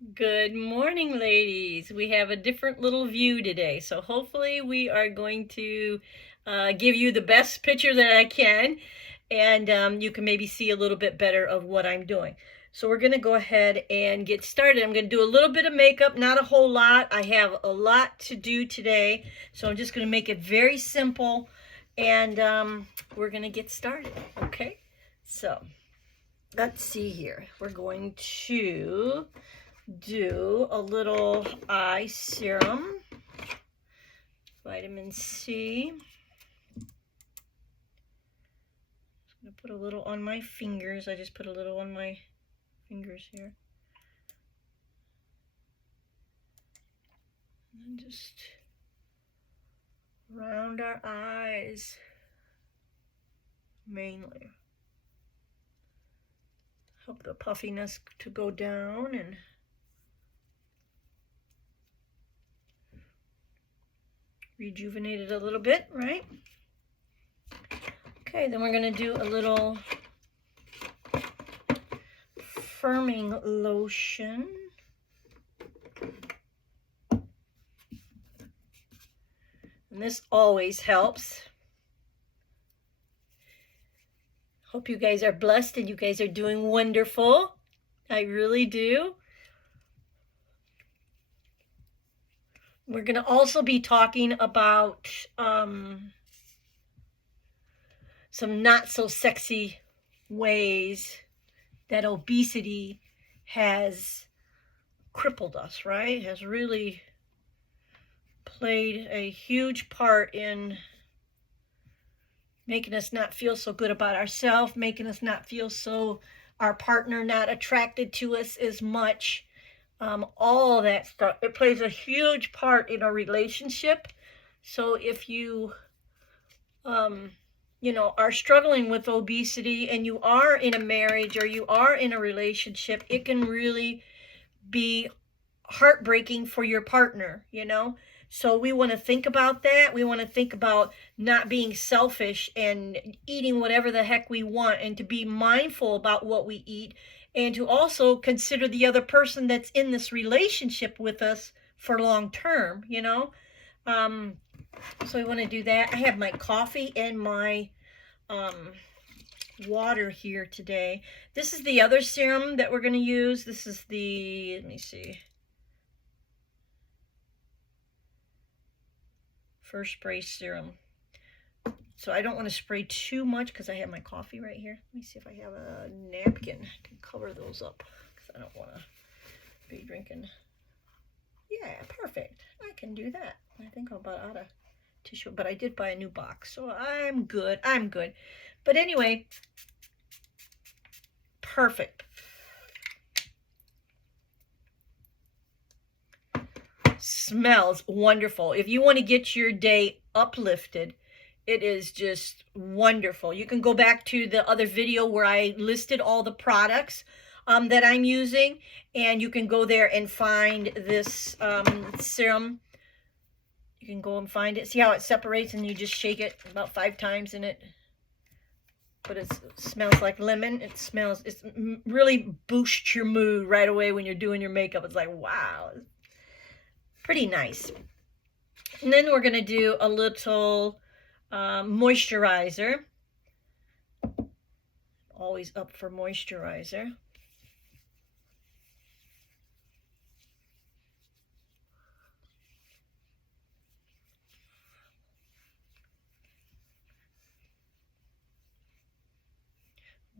Good morning, ladies. We have a different little view today, so hopefully we are going to give you the best picture that I can, and you can maybe see a little bit better of what I'm doing. So we're going to go ahead and get started. I'm going to do a little bit of makeup, not a whole lot. I have a lot to do today, so I'm just going to make it very simple, and we're going to get started, okay? So let's see here. We're going to do a little eye serum, vitamin C. I'm going to put a little on my fingers. I just put a little on my fingers here. And just around our eyes, mainly. Help the puffiness to go down and rejuvenate it a little bit, right? Okay, then we're going to do a little firming lotion. And this always helps. Hope you guys are blessed and you guys are doing wonderful. I really do. We're going to also be talking about some not so sexy ways that obesity has crippled us, right? Has really played a huge part in making us not feel so good about ourselves, making us not feel so, our partner not attracted to us as much. All that stuff. It plays a huge part in a relationship. So if you, are struggling with obesity and you are in a marriage or you are in a relationship, it can really be heartbreaking for your partner, So we want to think about that. We want to think about not being selfish and eating whatever the heck we want, and to be mindful about what we eat, and to also consider the other person that's in this relationship with us for long term, So we want to do that. I have my coffee and my water here today. This is the other serum that we're going to use. This is the, let me see, first spray serum. So I don't want to spray too much because I have my coffee right here. Let me see if I have a napkin. I can cover those up because I don't want to be drinking. Yeah, perfect. I can do that. I think I'm about out of tissue, but I did buy a new box, so I'm good. But anyway, perfect. Smells wonderful. If you want to get your day uplifted, it is just wonderful. You can go back to the other video where I listed all the products that I'm using, and you can go there and find this serum. You can go and find it. See how it separates, and you just shake it about 5 times in it. But it smells like lemon. It really boosts your mood right away when you're doing your makeup. It's like, wow, pretty nice. And then we're going to do a little moisturizer. Always up for moisturizer.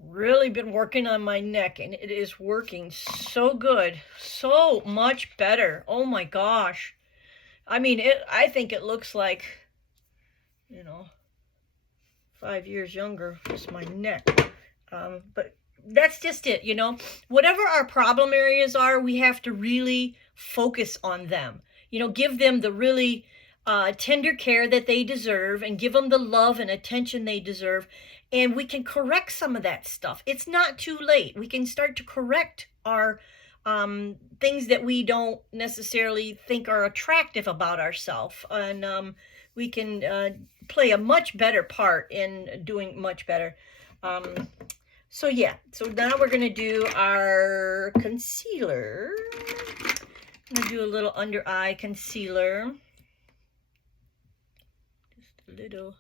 Really been working on my neck, and it is working so good, so much better. Oh my gosh. I mean, I think it looks like, 5 years younger, just my neck. But that's just it, Whatever our problem areas are, we have to really focus on them. Give them the really tender care that they deserve, and give them the love and attention they deserve. And we can correct some of that stuff. It's not too late. We can start to correct our things that we don't necessarily think are attractive about ourselves. And we can play a much better part in doing much better. So yeah, so now we're going to do our concealer. I'm going to do a little under eye concealer. Just a little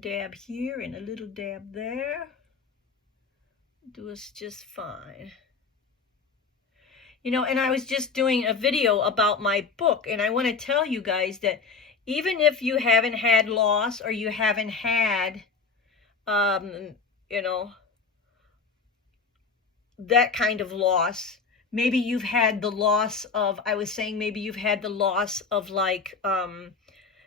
dab here and a little dab there. Do us just fine. You know, and I was just doing a video about my book, and I want to tell you guys that even if you haven't had loss or you haven't had, you know, that kind of loss, maybe you've had the loss of, I was saying, maybe you've had the loss of like,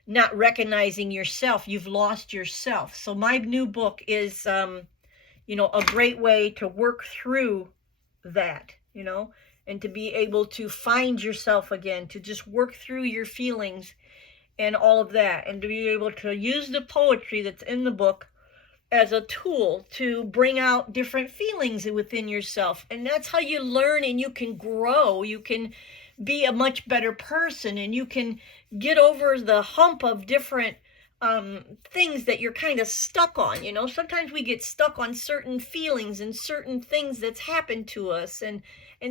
not recognizing yourself. You've lost yourself. So my new book is, you know, a great way to work through that, you know, and to be able to find yourself again, to just work through your feelings and all of that, and to be able to use the poetry that's in the book as a tool to bring out different feelings within yourself. And that's how you learn and you can grow. You can be a much better person, and you can get over the hump of different things that you're kind of stuck on. You know, sometimes we get stuck on certain feelings and certain things that's happened to us, and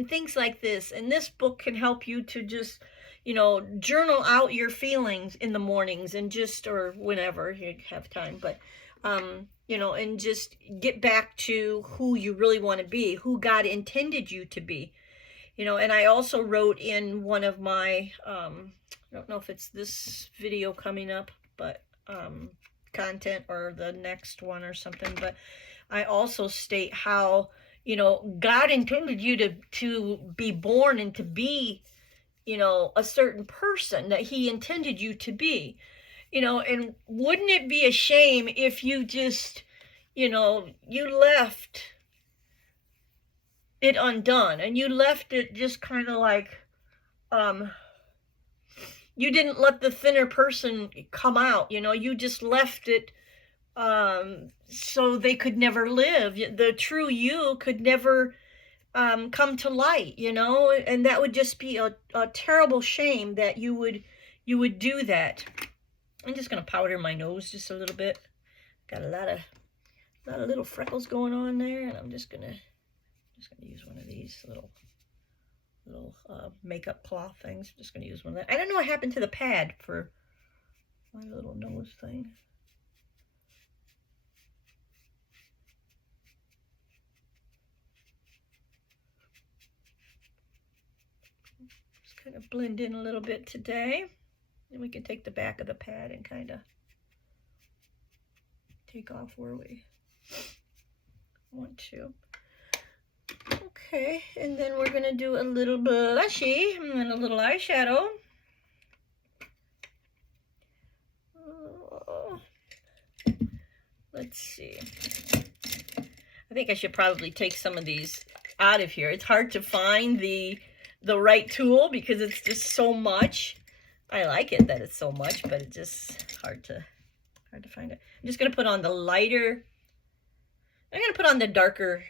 things like this. And this book can help you to just, you know, journal out your feelings in the mornings, and just, or whenever you have time, but you know, and just get back to who you really want to be, who God intended you to be. You know, and I also wrote in one of my, I don't know if it's this video coming up, but content, or the next one or something, but I also state how, you know, God intended you to be born and to be, you know, a certain person that he intended you to be. You know, and wouldn't it be a shame if you just, you know, you left it undone, and you left it just kind of like, you didn't let the thinner person come out, you know, you just left it, so they could never live. The true you could never come to light, you know, and that would just be a terrible shame that you would do that. I'm just going to powder my nose just a little bit. Got a lot of little freckles going on there, and I'm just going to use one of these little makeup cloth things. I'm just going to use one of that. I don't know what happened to the pad for my little nose thing. Just kind of blend in a little bit today. And we can take the back of the pad and kind of take off where we want to. Okay, and then we're going to do a little blushy and a little eyeshadow. Let's see. I think I should probably take some of these out of here. It's hard to find the right tool because it's just so much. I like it that it's so much, but it's just hard to find it. I'm just going to put on the lighter. I'm going to put on the darker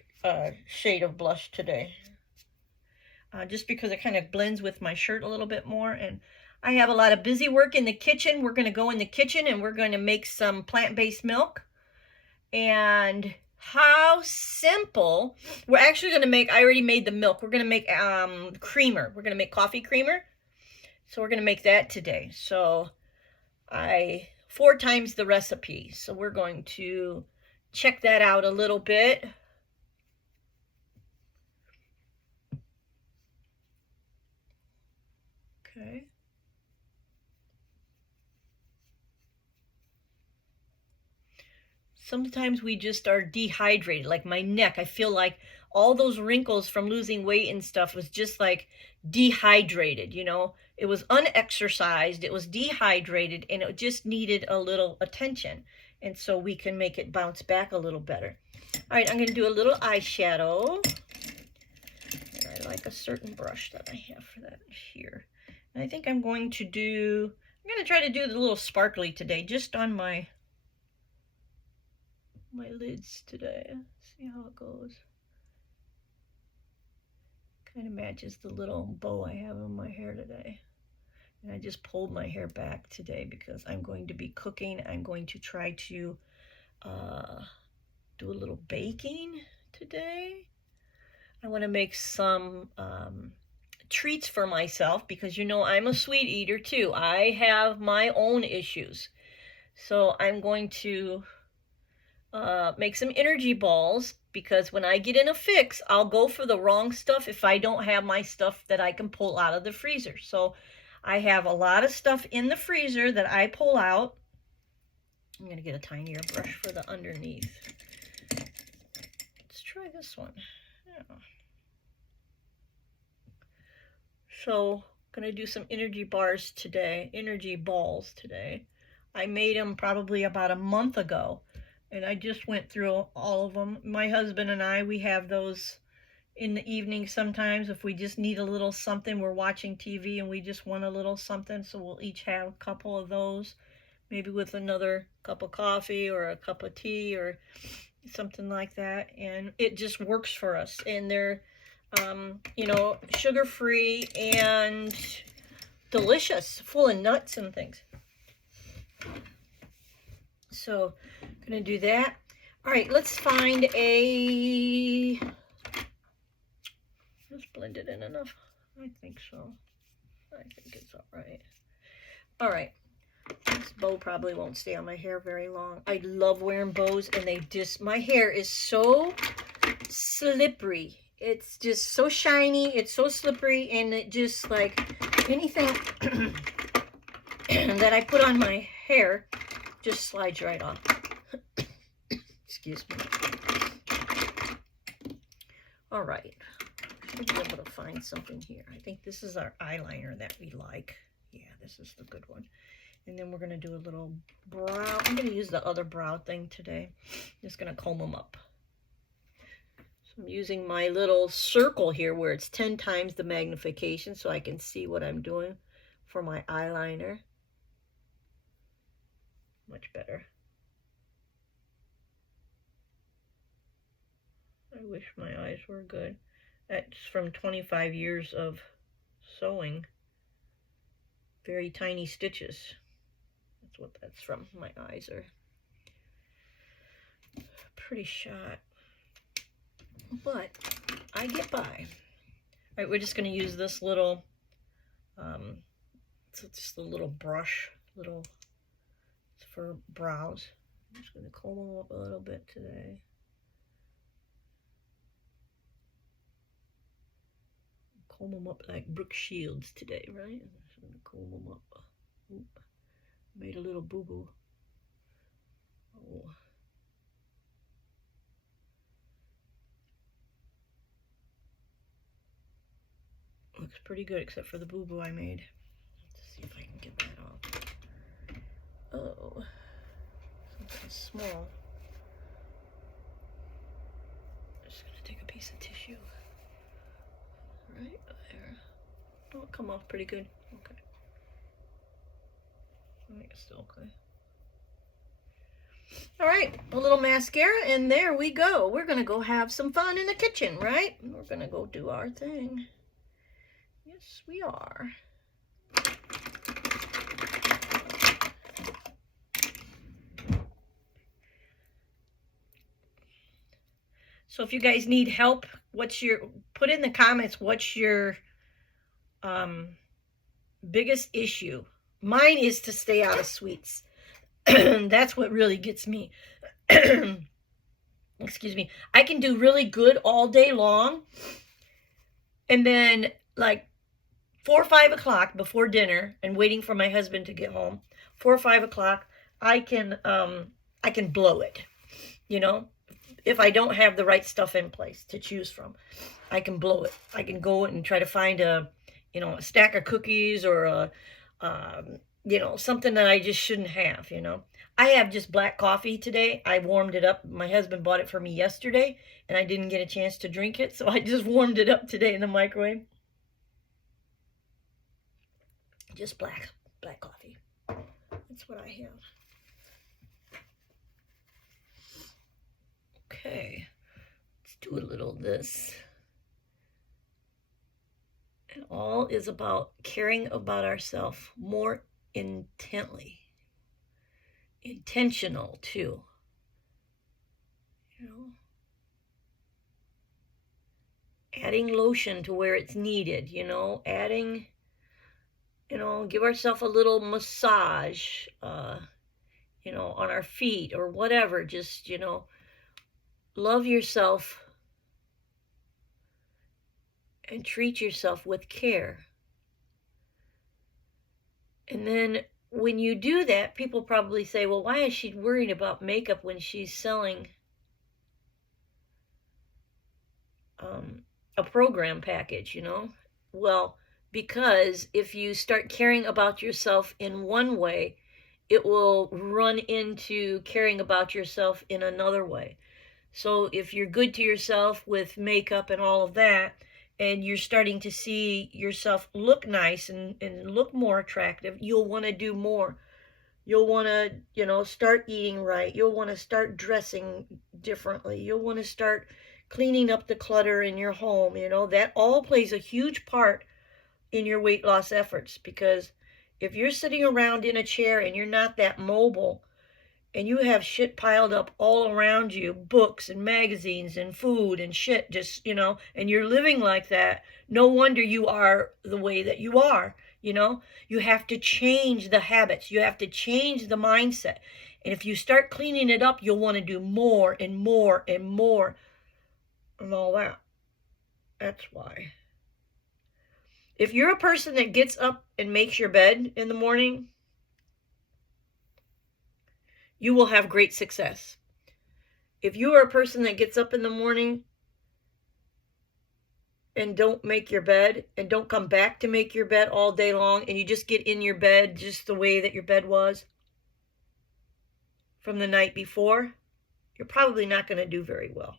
shade of blush today. Just because it kind of blends with my shirt a little bit more. And I have a lot of busy work in the kitchen. We're going to go in the kitchen and we're going to make some plant-based milk. And how simple. We're actually going to make, I already made the milk. We're going to make creamer. We're going to make coffee creamer. So we're going to make that today. So 4 times the recipe. So we're going to check that out a little bit. Okay. Sometimes we just are dehydrated, like my neck. I feel like all those wrinkles from losing weight and stuff was just like dehydrated, you know. It was unexercised, it was dehydrated, and it just needed a little attention. And so we can make it bounce back a little better. All right, I'm going to do a little eyeshadow. And I like a certain brush that I have for that here. And I think I'm going to try to do the little sparkly today, just on my lids today. See how it goes. Kind of matches the little bow I have on my hair today. And I just pulled my hair back today because I'm going to be cooking. I'm going to try to do a little baking today. I want to make some treats for myself because you know I'm a sweet eater too. I have my own issues. So I'm going to make some energy balls because when I get in a fix, I'll go for the wrong stuff if I don't have my stuff that I can pull out of the freezer. So I have a lot of stuff in the freezer that I pull out. I'm going to get a tinier brush for the underneath. Let's try this one. Yeah. So I'm going to do some energy balls today. I made them probably about a month ago. And I just went through all of them. My husband and I, we have those in the evening sometimes if we just need a little something. We're watching TV and we just want a little something. So we'll each have a couple of those, maybe with another cup of coffee or a cup of tea or something like that. And it just works for us. And they're, you know, sugar-free and delicious, full of nuts and things. So I'm going to do that. All right, let's find a... Let's blend it in enough. I think so. I think it's all right. All right. This bow probably won't stay on my hair very long. I love wearing bows, and they just... My hair is so slippery. It's just so shiny. It's so slippery, and it just, like, anything that I put on my hair just slides right off. Excuse me. All right. Should be able to find something here. I think this is our eyeliner that we like. Yeah, this is the good one. And then we're going to do a little brow. I'm going to use the other brow thing today. Just going to comb them up. So I'm using my little circle here where it's 10 times the magnification so I can see what I'm doing for my eyeliner. Much better. I wish my eyes were good. That's from 25 years of sewing. Very tiny stitches. That's what that's from. My eyes are pretty shot. But I get by. All right, we're just going to use this little, just a little brush, for brows. I'm just going to comb them up a little bit today. Comb them up like Brooke Shields today, right? I'm just going to comb them up. Oop. Made a little boo-boo. Oh. Looks pretty good except for the boo-boo I made. Let's see if I can get that off. Oh, something small. I'm just gonna take a piece of tissue. Right there. Oh, it'll come off pretty good. Okay. I think it's still okay. All right, a little mascara, and there we go. We're gonna go have some fun in the kitchen, right? We're gonna go do our thing. Yes, we are. So if you guys need help, put in the comments what's your biggest issue. Mine is to stay out of sweets. That's what really gets me. Excuse me. I can do really good all day long. And then like 4 or 5 o'clock before dinner and waiting for my husband to get home, 4 or 5 o'clock, I can blow it, you know? If I don't have the right stuff in place to choose from, I can blow it. I can go and try to find a stack of cookies or something that I just shouldn't have, I have just black coffee today. I warmed it up. My husband bought it for me yesterday, and I didn't get a chance to drink it, so I just warmed it up today in the microwave. Just black coffee. That's what I have. Okay, let's do a little of this. And all is about caring about ourselves more intently. Intentional too. adding lotion to where it's needed, you know, adding, you know, give ourselves a little massage, you know, on our feet or whatever. Just, you know, love yourself and treat yourself with care. And then when you do that, people probably say, well, why is she worried about makeup when she's selling a program package, you know? Well, because if you start caring about yourself in one way, it will run into caring about yourself in another way. So if you're good to yourself with makeup and all of that, and you're starting to see yourself look nice and look more attractive, you'll want to do more. You'll want to, you know, start eating right. You'll want to start dressing differently. You'll want to start cleaning up the clutter in your home. You know, that all plays a huge part in your weight loss efforts, because if you're sitting around in a chair and you're not that mobile, and you have shit piled up all around you, books and magazines and food and shit, just, you know, and you're living like that, no wonder you are the way that you are, you know? You have to change the habits. You have to change the mindset. And if you start cleaning it up, you'll want to do more and more and more and all that. That's why. If you're a person that gets up and makes your bed in the morning, you will have great success. If you are a person that gets up in the morning and don't make your bed and don't come back to make your bed all day long, and you just get in your bed just the way that your bed was from the night before, you're probably not going to do very well.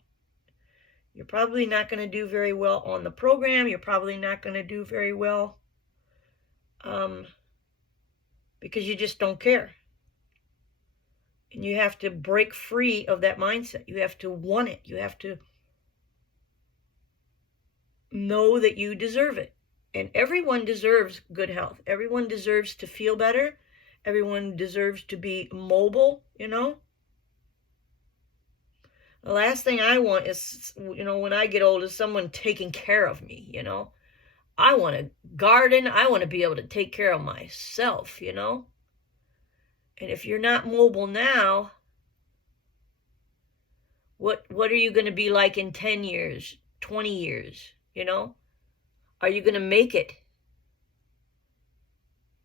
You're probably not going to do very well on the program. You're probably not going to do very well because you just don't care. And you have to break free of that mindset. You have to want it. You have to know that you deserve it. And everyone deserves good health. Everyone deserves to feel better. Everyone deserves to be mobile, you know. The last thing I want is, you know, when I get old, is someone taking care of me, you know. I want to garden. I want to be able to take care of myself, you know. And if you're not mobile now, what are you going to be like in 10 years, 20 years, you know? Are you going to make it?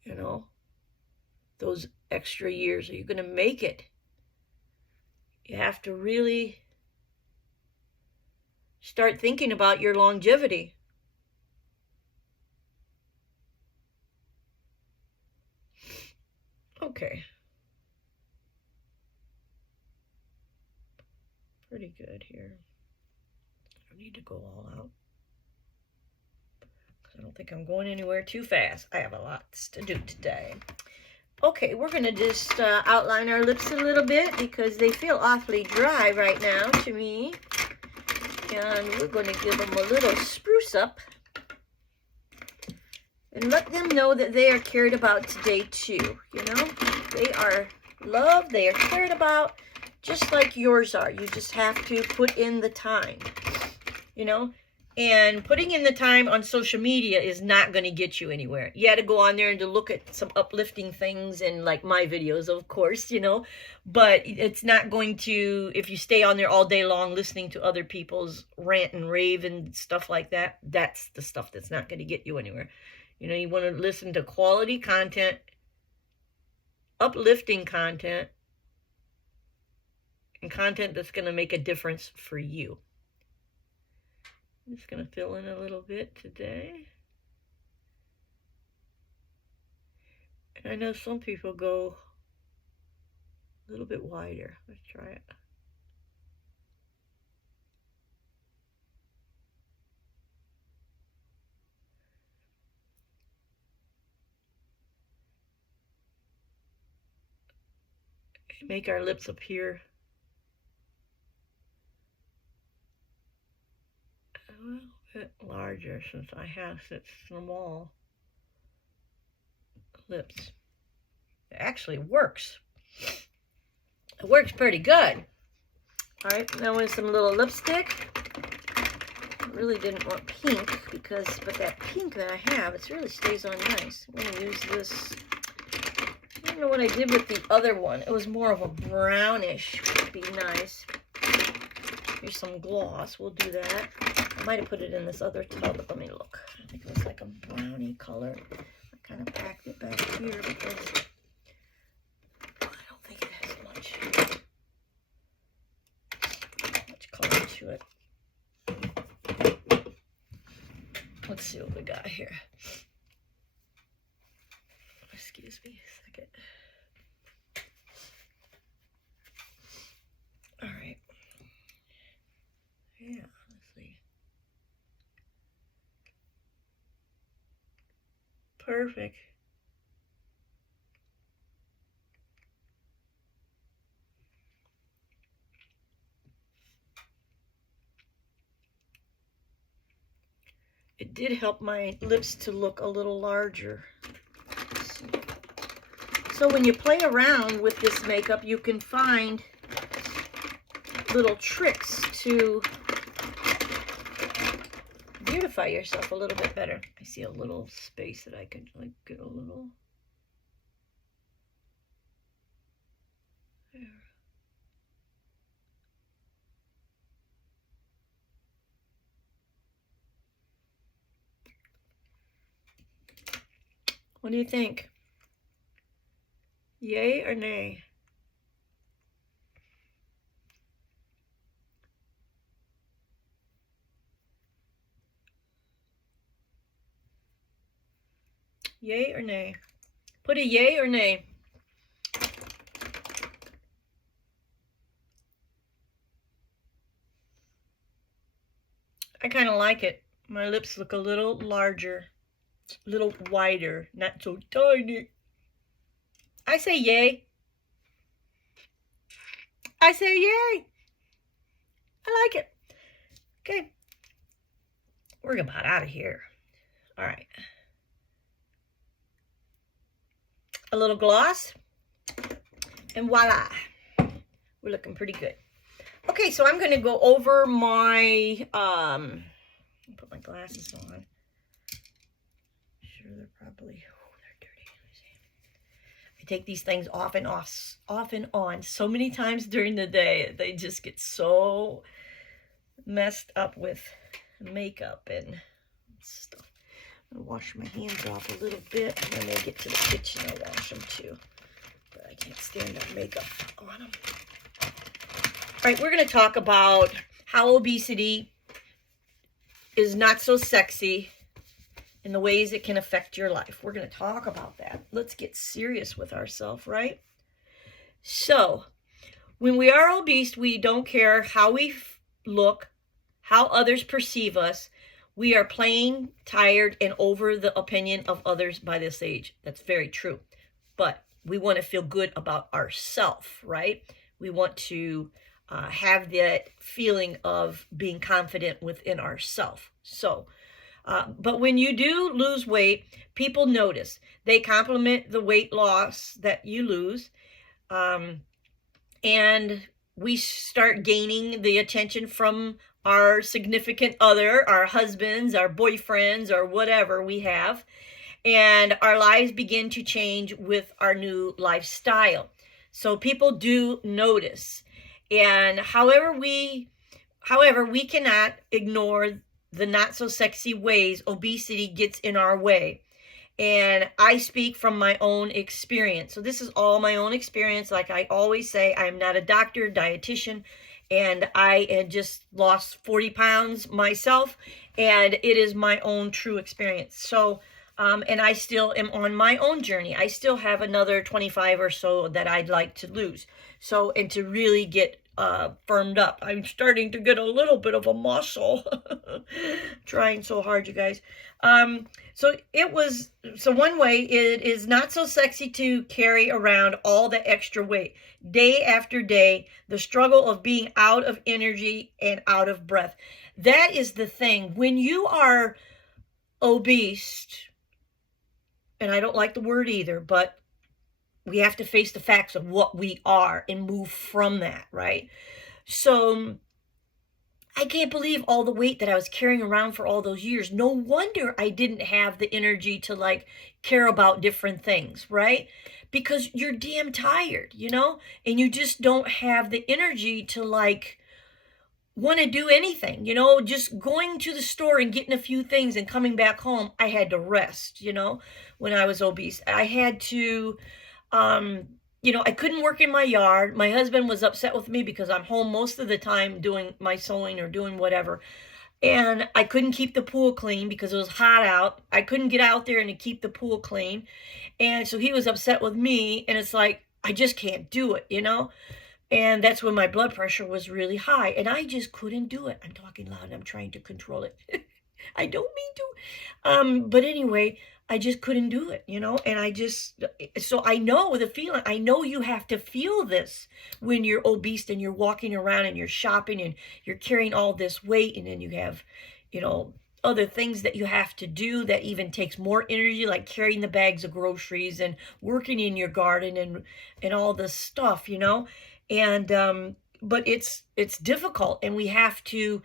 You know, those extra years, are you going to make it? You have to really start thinking about your longevity. Okay. Pretty good here. I don't need to go all out, because I don't think I'm going anywhere too fast. I have a lot to do today. Okay, we're going to just outline our lips a little bit, because they feel awfully dry right now to me. And we're going to give them a little spruce up and let them know that they are cared about today too. You know, they are loved, they are cared about, just like yours are. You just have to put in the time, you know. And putting in the time on social media is not going to get you anywhere. You got to go on there and to look at some uplifting things, and like my videos, of course, you know. But it's not going to, if you stay on there all day long listening to other people's rant and rave and stuff like that, that's the stuff that's not going to get you anywhere. You know, you want to listen to quality content, uplifting content, and content that's going to make a difference for you. I'm just going to fill in a little bit today. And I know some people go a little bit wider. Let's try it. Make our lips appear a little bit larger, since I have such small lips. It actually works. It works pretty good. All right, now with some little lipstick. really didn't want pink but that pink that I have, it really stays on nice. I'm going to use this. I don't know what I did with the other one. It was more of a brownish. Would be nice. Here's some gloss. We'll do that. I might have put it in this other tub. Let me look. I think it was like a brownie color. I kind of packed it back here because I don't think it has much color to it. Let's see what we got here. Excuse me a second. All right. Yeah, let's see. Perfect. It did help my lips to look a little larger. So when you play around with this makeup, you can find little tricks to beautify yourself a little bit better. I see a little space that I could like get a little there. What do you think? Yay or nay? Yay or nay? Put a yay or nay. I kind of like it. My lips look a little larger, a little wider, not so tiny. I say yay. I say yay. I like it. Okay. We're about out of here. All right. A little gloss. And voila. We're looking pretty good. Okay, so I'm going to go over my, put my glasses on. Sure, they're probably, they're dirty. I take these things off and on so many times during the day. They just get so messed up with makeup and stuff. I'm going to wash my hands off a little bit. And when they get to the kitchen, I'll wash them too. But I can't stand that makeup on them. All right, we're going to talk about how obesity is not so sexy and the ways it can affect your life. We're going to talk about that. Let's get serious with ourselves, right? So, when we are obese, we don't care how we look, how others perceive us. We are plain tired and over the opinion of others by this age. That's very true. But we want to feel good about ourselves, right? We want to have that feeling of being confident within ourselves. So, but when you do lose weight, people notice. They compliment the weight loss that you lose. And we start gaining the attention from our significant other, our husbands, our boyfriends, or whatever we have. And our lives begin to change with our new lifestyle. So people do notice. And however, we cannot ignore the not so sexy ways obesity gets in our way. And I speak from my own experience. So this is all my own experience. Like I always say, I'm not a doctor, dietitian, and I had just lost 40 pounds myself, and it is my own true experience. So, and I still am on my own journey. I still have another 25 or so that I'd like to lose. So, and to really get firmed up. I'm starting to get a little bit of a muscle. Trying so hard, you guys. So one way it is not so sexy to carry around all the extra weight. Day after day, the struggle of being out of energy and out of breath. That is the thing. When you are obese, and I don't like the word either, but we have to face the facts of what we are and move from that, right? So I can't believe all the weight that I was carrying around for all those years. No wonder I didn't have the energy to like care about different things, right? Because you're damn tired, and you just don't have the energy to like want to do anything, just going to the store and getting a few things and coming back home. I had to rest, when I was obese. I had to, um, I couldn't work in my yard. My husband was upset with me because I'm home most of the time doing my sewing or doing whatever. And I couldn't keep the pool clean because it was hot out. I couldn't get out there and to keep the pool clean. And so he was upset with me. And it's like, I just can't do it. And that's when my blood pressure was really high. And I just couldn't do it. I'm talking loud and I'm trying to control it. I don't mean to. But anyway, I just couldn't do it, so I know the feeling. I know you have to feel this when you're obese and you're walking around and you're shopping and you're carrying all this weight, and then you have, other things that you have to do that even takes more energy, like carrying the bags of groceries and working in your garden and all this stuff, and but it's difficult, and we have to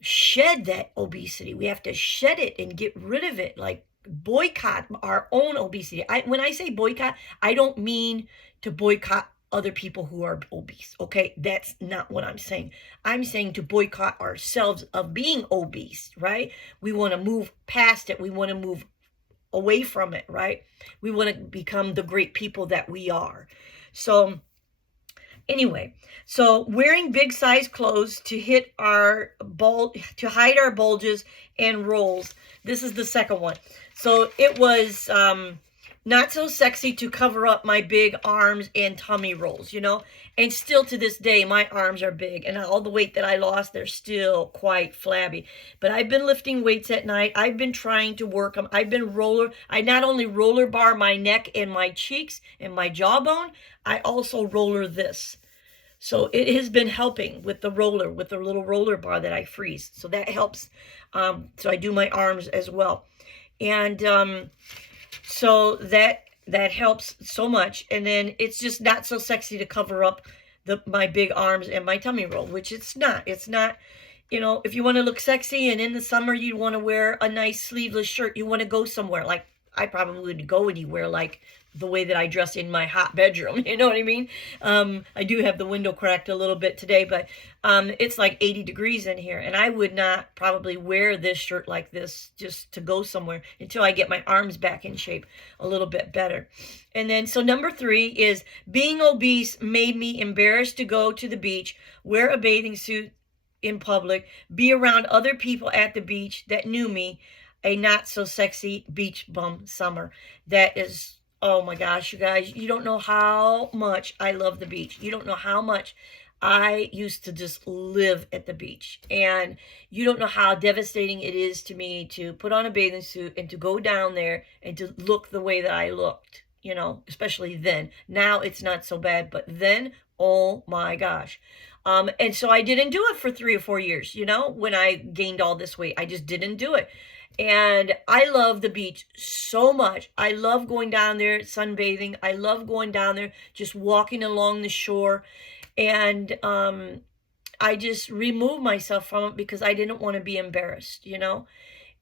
shed that obesity. We have to shed it and get rid of it, like boycott our own obesity. When I say boycott, I don't mean to boycott other people who are obese, okay? That's not what I'm saying. I'm saying to boycott ourselves of being obese, right? We want to move past it. We want to move away from it, right? We want to become the great people that we are. So anyway, so wearing big size clothes to hide our bulges and rolls. This is the second one. So it was not so sexy to cover up my big arms and tummy rolls, and still to this day, my arms are big, and all the weight that I lost, they're still quite flabby. But I've been lifting weights at night. I've been trying to work them. I not only roller bar my neck and my cheeks and my jawbone, I also roller this. So it has been helping with the little roller bar that I freeze. So that helps. So I do my arms as well. And so that helps so much. And then it's just not so sexy to cover up my big arms and my tummy roll, which it's not. It's not, if you want to look sexy and in the summer you want to wear a nice sleeveless shirt, you want to go somewhere. Like I probably wouldn't go anywhere like the way that I dress in my hot bedroom. You know what I mean? I do have the window cracked a little bit today, but it's like 80 degrees in here, and I would not probably wear this shirt like this just to go somewhere until I get my arms back in shape a little bit better. And then, so number 3 is being obese made me embarrassed to go to the beach, wear a bathing suit in public, be around other people at the beach that knew me, a not so sexy beach bum summer. That is, oh my gosh, you guys, you don't know how much I love the beach. You don't know how much I used to just live at the beach. And you don't know how devastating it is to me to put on a bathing suit and to go down there and to look the way that I looked, especially then. Now it's not so bad, but then, oh my gosh. And so I didn't do it for 3 or 4 years, when I gained all this weight. I just didn't do it. And I love the beach so much. I love going down there sunbathing. I love going down there, just walking along the shore. And I just removed myself from it because I didn't want to be embarrassed,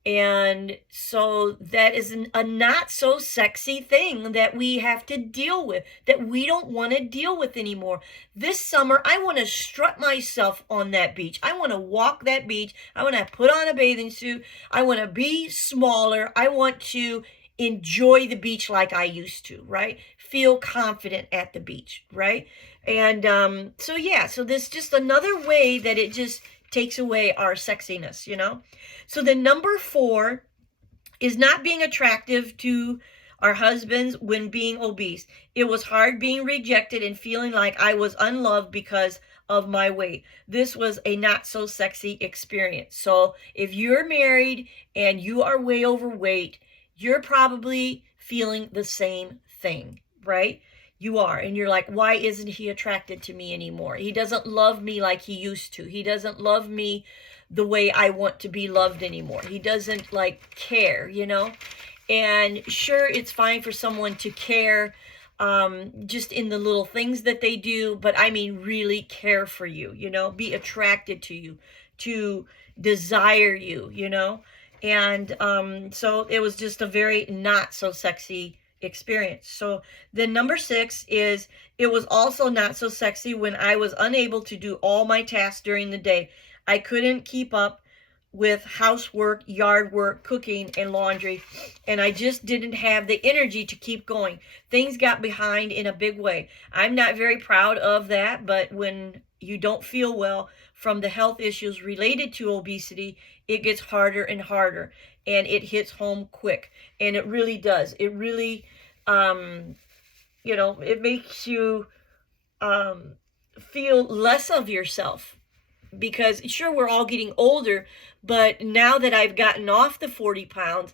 And so that is a not so sexy thing that we have to deal with, that we don't want to deal with anymore. This summer, I want to strut myself on that beach. I want to walk that beach. I want to put on a bathing suit. I want to be smaller. I want to enjoy the beach like I used to, right? Feel confident at the beach, right? And so this is just another way that it just takes away our sexiness, So the number 4 is not being attractive to our husbands when being obese. It was hard being rejected and feeling like I was unloved because of my weight. This was a not so sexy experience. So if you're married and you are way overweight, you're probably feeling the same thing, right? You are. And you're like, why isn't he attracted to me anymore? He doesn't love me like he used to. He doesn't love me the way I want to be loved anymore. He doesn't care, And sure, it's fine for someone to care just in the little things that they do, but I mean really care for you, be attracted to you, to desire you, you know? And so it was just a very not so sexy experience. So then number 6 is, it was also not so sexy when I was unable to do all my tasks during the day. I couldn't keep up with housework, yard work, cooking, and laundry, and I just didn't have the energy to keep going. Things got behind in a big way. I'm not very proud of that, but when you don't feel well from the health issues related to obesity, it gets harder and harder, and it hits home quick. And it really does. It really, it makes you feel less of yourself, because sure, we're all getting older, but now that I've gotten off the 40 pounds,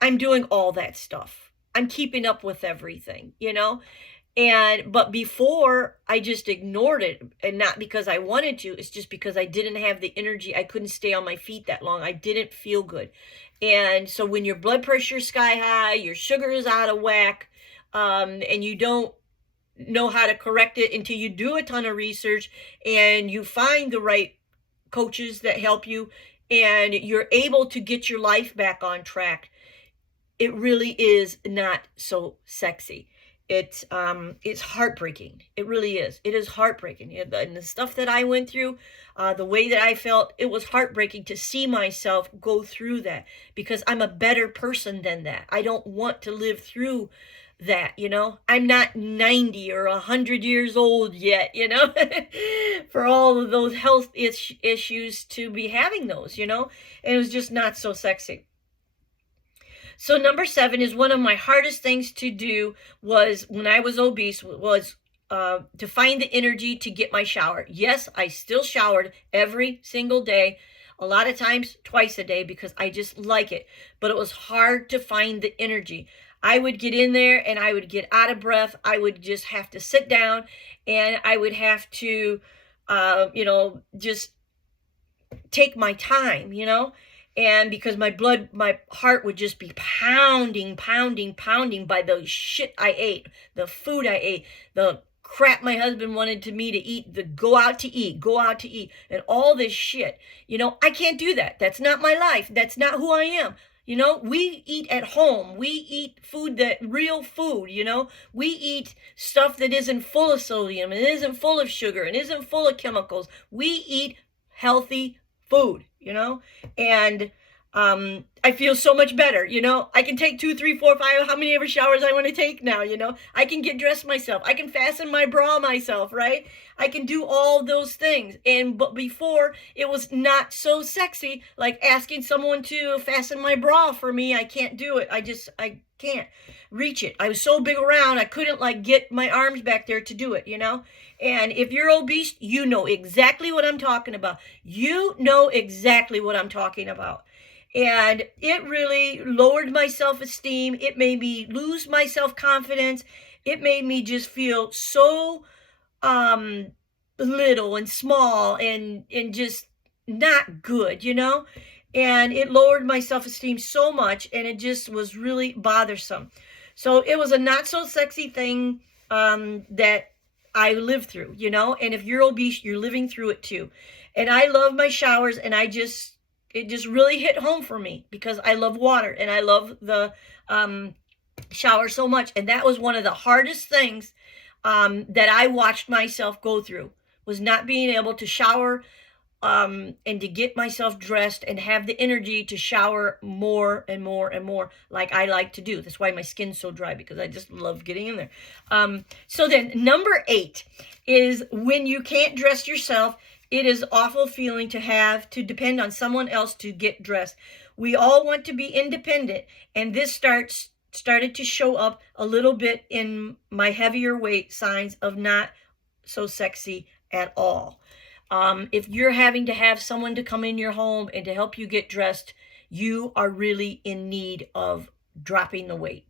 I'm doing all that stuff. I'm keeping up with everything, but before, I just ignored it, and not because I wanted to. It's just because I didn't have the energy. I couldn't stay on my feet that long. I didn't feel good. And so when your blood pressure is sky high, your sugar is out of whack, and you don't know how to correct it until you do a ton of research and you find the right coaches that help you, and you're able to get your life back on track, it really is not so sexy. It's heartbreaking. It really is. It is heartbreaking. And the stuff that I went through, the way that I felt, it was heartbreaking to see myself go through that, because I'm a better person than that. I don't want to live through that, I'm not 90 or 100 years old yet, for all of those health issues to be having those, and it was just not so sexy. So number 7 is, one of my hardest things to do was, when I was obese, was to find the energy to get my shower. Yes, I still showered every single day, a lot of times twice a day, because I just like it, but it was hard to find the energy. I would get in there and I would get out of breath. I would just have to sit down, and I would have to, just take my time, and because my heart would just be pounding, pounding, pounding by the shit I ate, the food I ate, the crap my husband wanted me to eat, the go out to eat, and all this shit. I can't do that. That's not my life. That's not who I am. We eat at home. We eat food, real food, we eat stuff that isn't full of sodium and isn't full of sugar and isn't full of chemicals. We eat healthy food, and I feel so much better, I can take 2, 3, 4, 5, how many ever showers I want to take now, I can get dressed myself. I can fasten my bra myself, right? I can do all those things. But before, it was not so sexy, like asking someone to fasten my bra for me. I can't do it. I can't reach it. I was so big around, I couldn't get my arms back there to do it, And if you're obese, you know exactly what I'm talking about. And it really lowered my self-esteem. It made me lose my self-confidence. It made me just feel so little and small and just not good, And it lowered my self-esteem so much, and it just was really bothersome. So it was a not so sexy thing that I lived through, And if you're obese, you're living through it too. And I love my showers, and it just really hit home for me, because I love water and I love the shower so much. And that was one of the hardest things that I watched myself go through, was not being able to shower and to get myself dressed and have the energy to shower more and more and more, like I like to do. That's why my skin's so dry, because I just love getting in there. So then number 8 is, when you can't dress yourself, it is awful feeling to have to depend on someone else to get dressed. We all want to be independent, and this started to show up a little bit in my heavier weight signs of not so sexy at all. If you're having to have someone to come in your home and to help you get dressed, you are really in need of dropping the weight,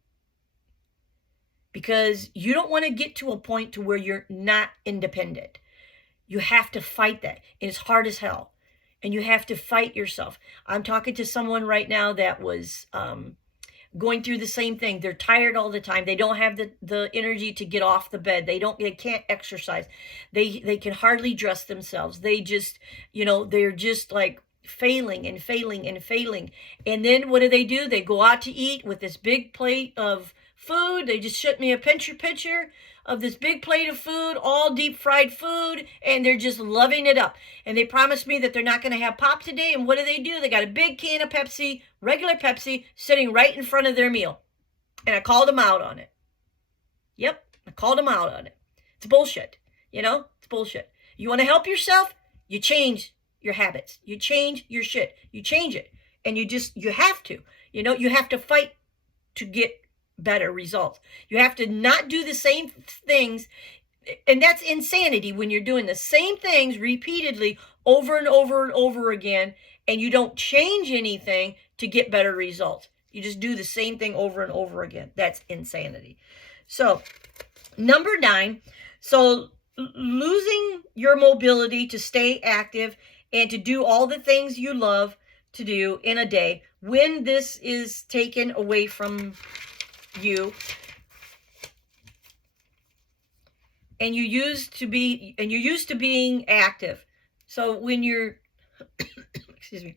because you don't want to get to a point to where you're not independent. You have to fight that. And it's hard as hell. And you have to fight yourself. I'm talking to someone right now that was going through the same thing. They're tired all the time. They don't have the energy to get off the bed. They can't exercise. They can hardly dress themselves. They just, they're just like failing and failing and failing. And then what do? They go out to eat with this big plate of food. They just shoot me a picture of this big plate of food, all deep fried food, and they're just loving it up. And they promise me that they're not going to have pop today. And what do? They got a big can of Pepsi, regular Pepsi, sitting right in front of their meal. And I called them out on it. Yep, I called them out on it. It's bullshit. It's bullshit. You want to help yourself? You change your habits. You change your shit. You change it. And you have to. You have to fight to get better results. You have to not do the same things. And that's insanity when you're doing the same things repeatedly over and over and over again, and you don't change anything to get better results. You just do the same thing over and over again. That's insanity. So, number 9, so losing your mobility to stay active and to do all the things you love to do in a day, when this is taken away from you and you're used to being active. So when you're excuse me,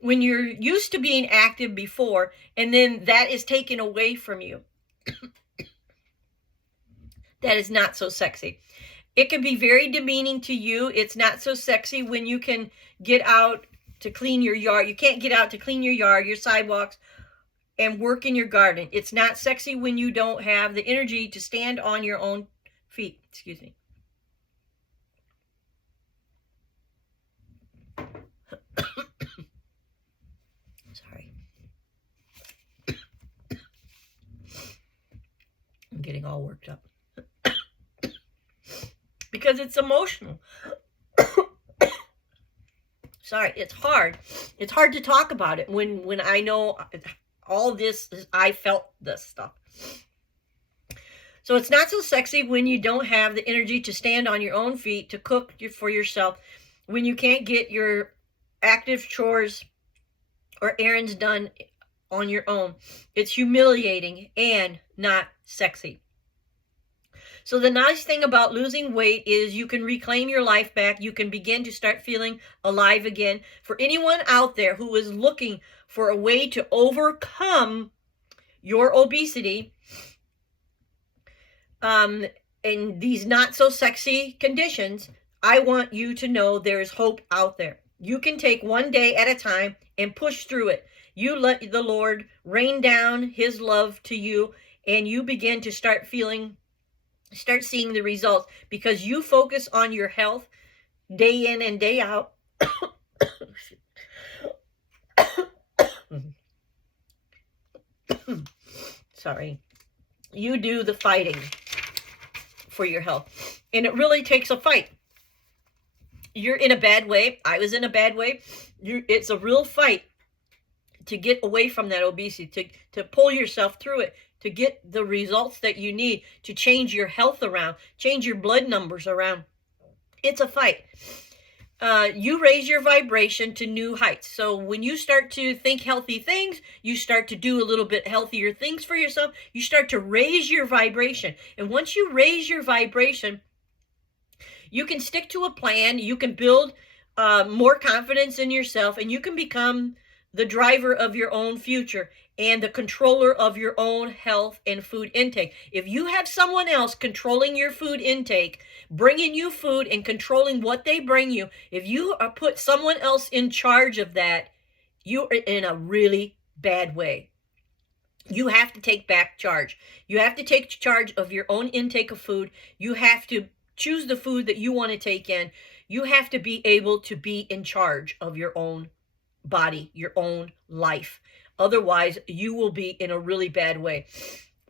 when you're used to being active before and then that is taken away from you, that is not so sexy. It can be very demeaning to you. It's not so sexy when you can get out to clean your yard. You can't get out to clean your yard, your sidewalks, and work in your garden. It's not sexy when you don't have the energy to stand on your own feet. Excuse me. Sorry. I'm getting all worked up. Because it's emotional. Sorry, it's hard. It's hard to talk about it when I know all this, I felt this stuff. So it's not so sexy when you don't have the energy to stand on your own feet, to cook for yourself, when you can't get your active chores or errands done on your own. It's humiliating and not sexy. So the nice thing about losing weight is you can reclaim your life back. You can begin to start feeling alive again. For anyone out there who is looking for a way to overcome your obesity, in these not so sexy conditions, I want you to know there is hope out there. You can take one day at a time and push through it. You let the Lord rain down his love to you, and you begin to start seeing the results because you focus on your health day in and day out. Sorry. You do the fighting for your health. And it really takes a fight. You're in a bad way. I was in a bad way. It's a real fight to get away from that obesity, to pull yourself through it, to get the results that you need, to change your health around, change your blood numbers around. It's a fight. You raise your vibration to new heights. So when you start to think healthy things, you start to do a little bit healthier things for yourself, you start to raise your vibration. And once you raise your vibration, you can stick to a plan, you can build more confidence in yourself, and you can become the driver of your own future and the controller of your own health and food intake. If you have someone else controlling your food intake, bringing you food and controlling what they bring you, if you put someone else in charge of that, you are in a really bad way. You have to take back charge. You have to take charge of your own intake of food. You have to choose the food that you want to take in. You have to be able to be in charge of your own body, your own life. Otherwise, you will be in a really bad way,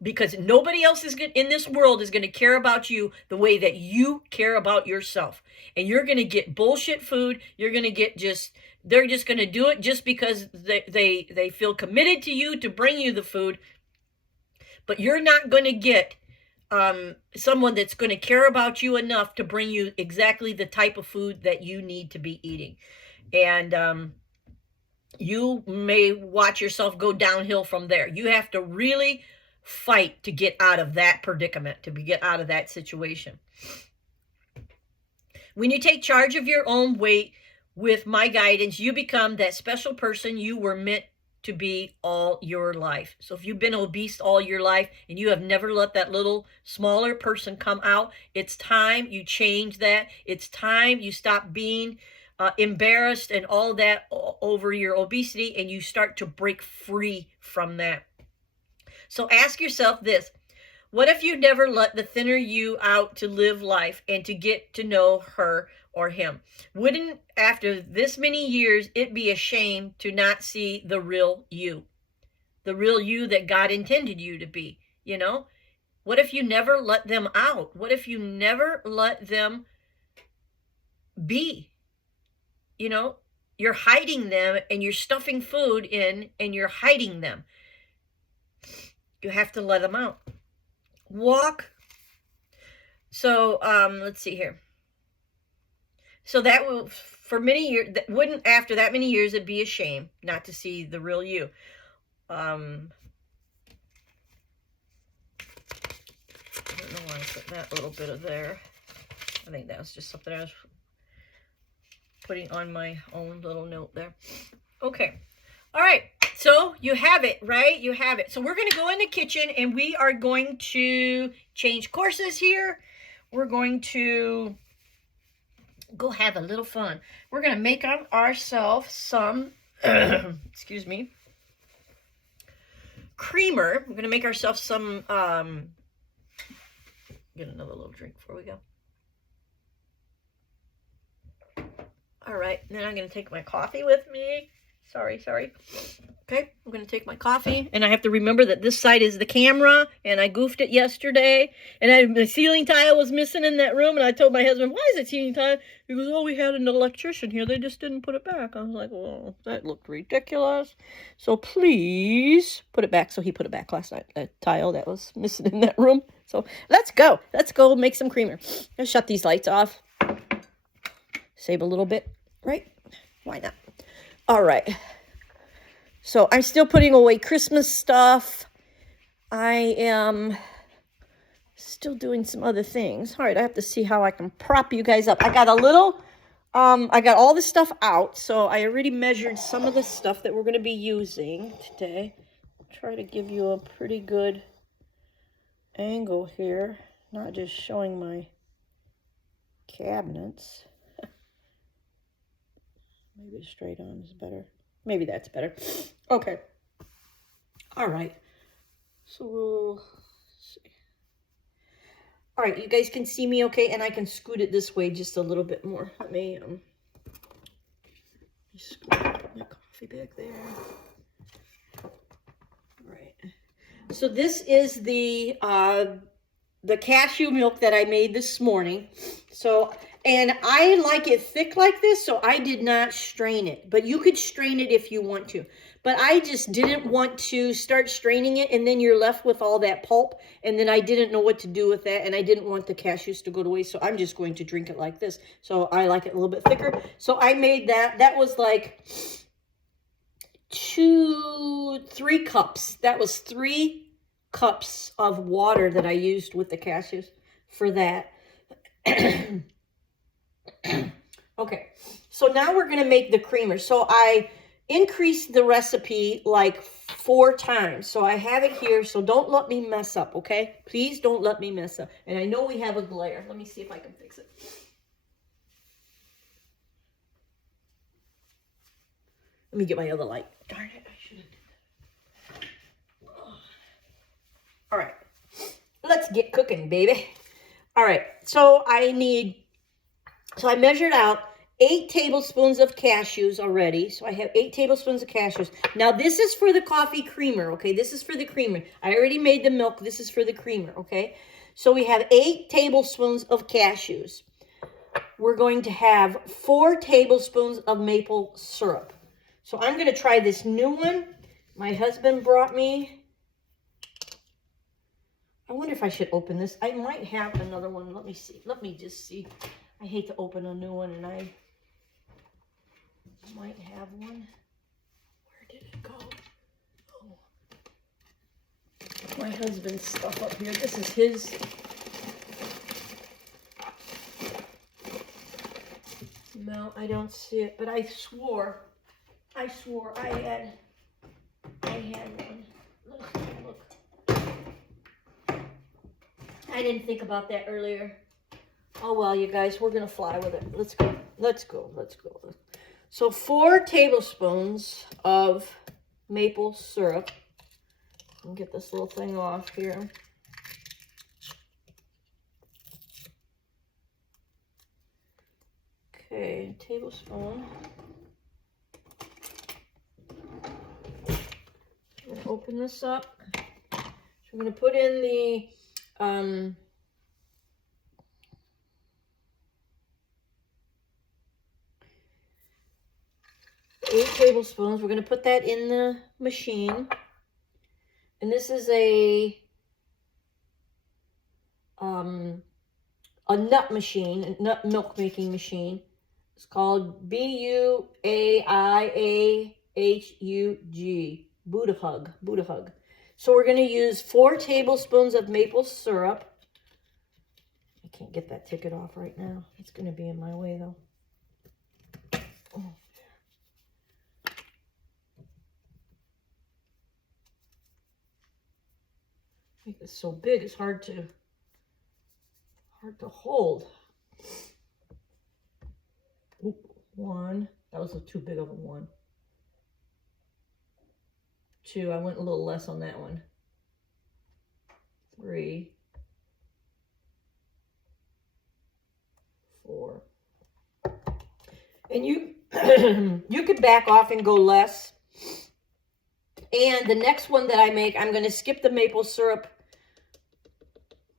because nobody else in this world is going to care about you the way that you care about yourself. And you're going to get bullshit food. You're going to get they're just going to do it just because they feel committed to you to bring you the food. But you're not going to get someone that's going to care about you enough to bring you exactly the type of food that you need to be eating. And you may watch yourself go downhill from there. You have to really fight to get out of that predicament, to get out of that situation. When you take charge of your own weight with my guidance, you become that special person you were meant to be all your life. So if you've been obese all your life and you have never let that little smaller person come out, it's time you change that. It's time you stop being embarrassed and all that over your obesity, and you start to break free from that. So ask yourself this: what if you never let the thinner you out to live life and to get to know her or him? Wouldn't, after this many years, it be a shame to not see the real you that God intended you to be? You know, what if you never let them out? What if you never let them be? You know, you're hiding them and you're stuffing food in and you're hiding them. You have to let them out. Walk. So let's see here. So that will, for many years, that wouldn't, after that many years, it'd be a shame not to see the real you. I don't know why I put that little bit of there. I think that was just something I was putting on my own little note there. Okay. All right. So you have it, right? You have it. So we're going to go in the kitchen and we are going to change courses here. We're going to go have a little fun. We're going to make ourselves some, excuse me, creamer. We're going to make ourselves some, get another little drink before we go. All right, then I'm going to take my coffee with me. Sorry. Okay, I'm going to take my coffee, and I have to remember that this side is the camera, and I goofed it yesterday, and the ceiling tile was missing in that room, and I told my husband, why is it ceiling tile? He goes, oh, we had an electrician here. They just didn't put it back. I was like, well, that looked ridiculous. So please put it back. So he put it back last night, that tile that was missing in that room. So let's go. Let's go make some creamer. Let's shut these lights off. Save a little bit, right? Why not? All right. So I'm still putting away Christmas stuff. I am still doing some other things. All right, I have to see how I can prop you guys up. I got a little, I got all the stuff out. So I already measured some of the stuff that we're going to be using today. Try to give you a pretty good angle here. Not just showing my cabinets. Maybe straight on is better. Maybe that's better. Okay. All right. So we'll see. All right, you guys can see me okay, and I can scoot it this way just a little bit more. Let me scoot my coffee back there. All right. So this is the cashew milk that I made this morning. So, and I like it thick like this, so I did not strain it. But you could strain it if you want to. But I just didn't want to start straining it, and then you're left with all that pulp, and then I didn't know what to do with that, and I didn't want the cashews to go to waste, so I'm just going to drink it like this. So I like it a little bit thicker. So I made that. That was like 3 cups. That was 3 cups of water that I used with the cashews for that. Okay, so now we're going to make the creamer. So I increased the recipe like 4 times. So I have it here, so don't let me mess up, okay? Please don't let me mess up. And I know we have a glare. Let me see if I can fix it. Let me get my other light. Darn it, I should have done that. All right, let's get cooking, baby. All right, so I measured out 8 tablespoons of cashews already. So I have 8 tablespoons of cashews. Now this is for the coffee creamer, okay? This is for the creamer. I already made the milk. This is for the creamer, okay? So we have 8 tablespoons of cashews. We're going to have 4 tablespoons of maple syrup. So I'm going to try this new one my husband brought me. I wonder if I should open this. I might have another one. Let me see. Let me just see. I hate to open a new one, and I might have one. go. Oh. My husband's stuff up here. This is his. No, I don't see it, but I swore I had one. Look. I didn't think about that earlier. Oh well, you guys, we're gonna fly with it. Let's go. So 4 tablespoons of maple syrup. I'll get this little thing off here. Okay, a tablespoon. I'm gonna open this up. So I'm gonna put in the 8 tablespoons. We're going to put that in the machine. And this is a nut machine, a nut milk making machine. It's called Buiahug. Buiahug. So we're going to use 4 tablespoons of maple syrup. I can't get that ticket off right now. It's going to be in my way though. Oh. Make this so big, it's hard to hold. Oop, 1. That was too big of a 1. 2. I went a little less on that one. 3. 4. And you you could back off and go less. And the next one that I make, I'm going to skip the maple syrup.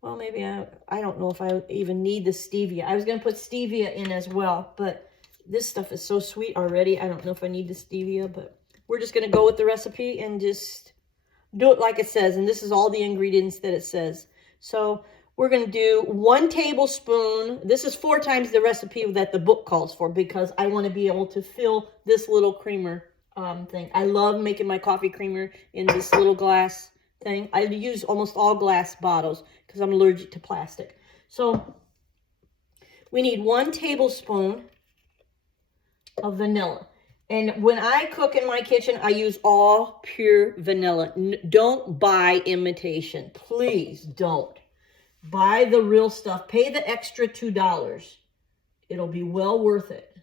Well, maybe I don't know if I even need the stevia. I was going to put stevia in as well, but this stuff is so sweet already. I don't know if I need the stevia, but we're just going to go with the recipe and just do it like it says. And this is all the ingredients that it says. So we're going to do 1 tablespoon. This is 4 times the recipe that the book calls for because I want to be able to fill this little creamer thing. I love making my coffee creamer in this little glass thing. I use almost all glass bottles because I'm allergic to plastic. So we need 1 tablespoon of vanilla. And when I cook in my kitchen, I use all pure vanilla. Don't buy imitation. Please don't. Buy the real stuff. Pay the extra $2. It'll be well worth it.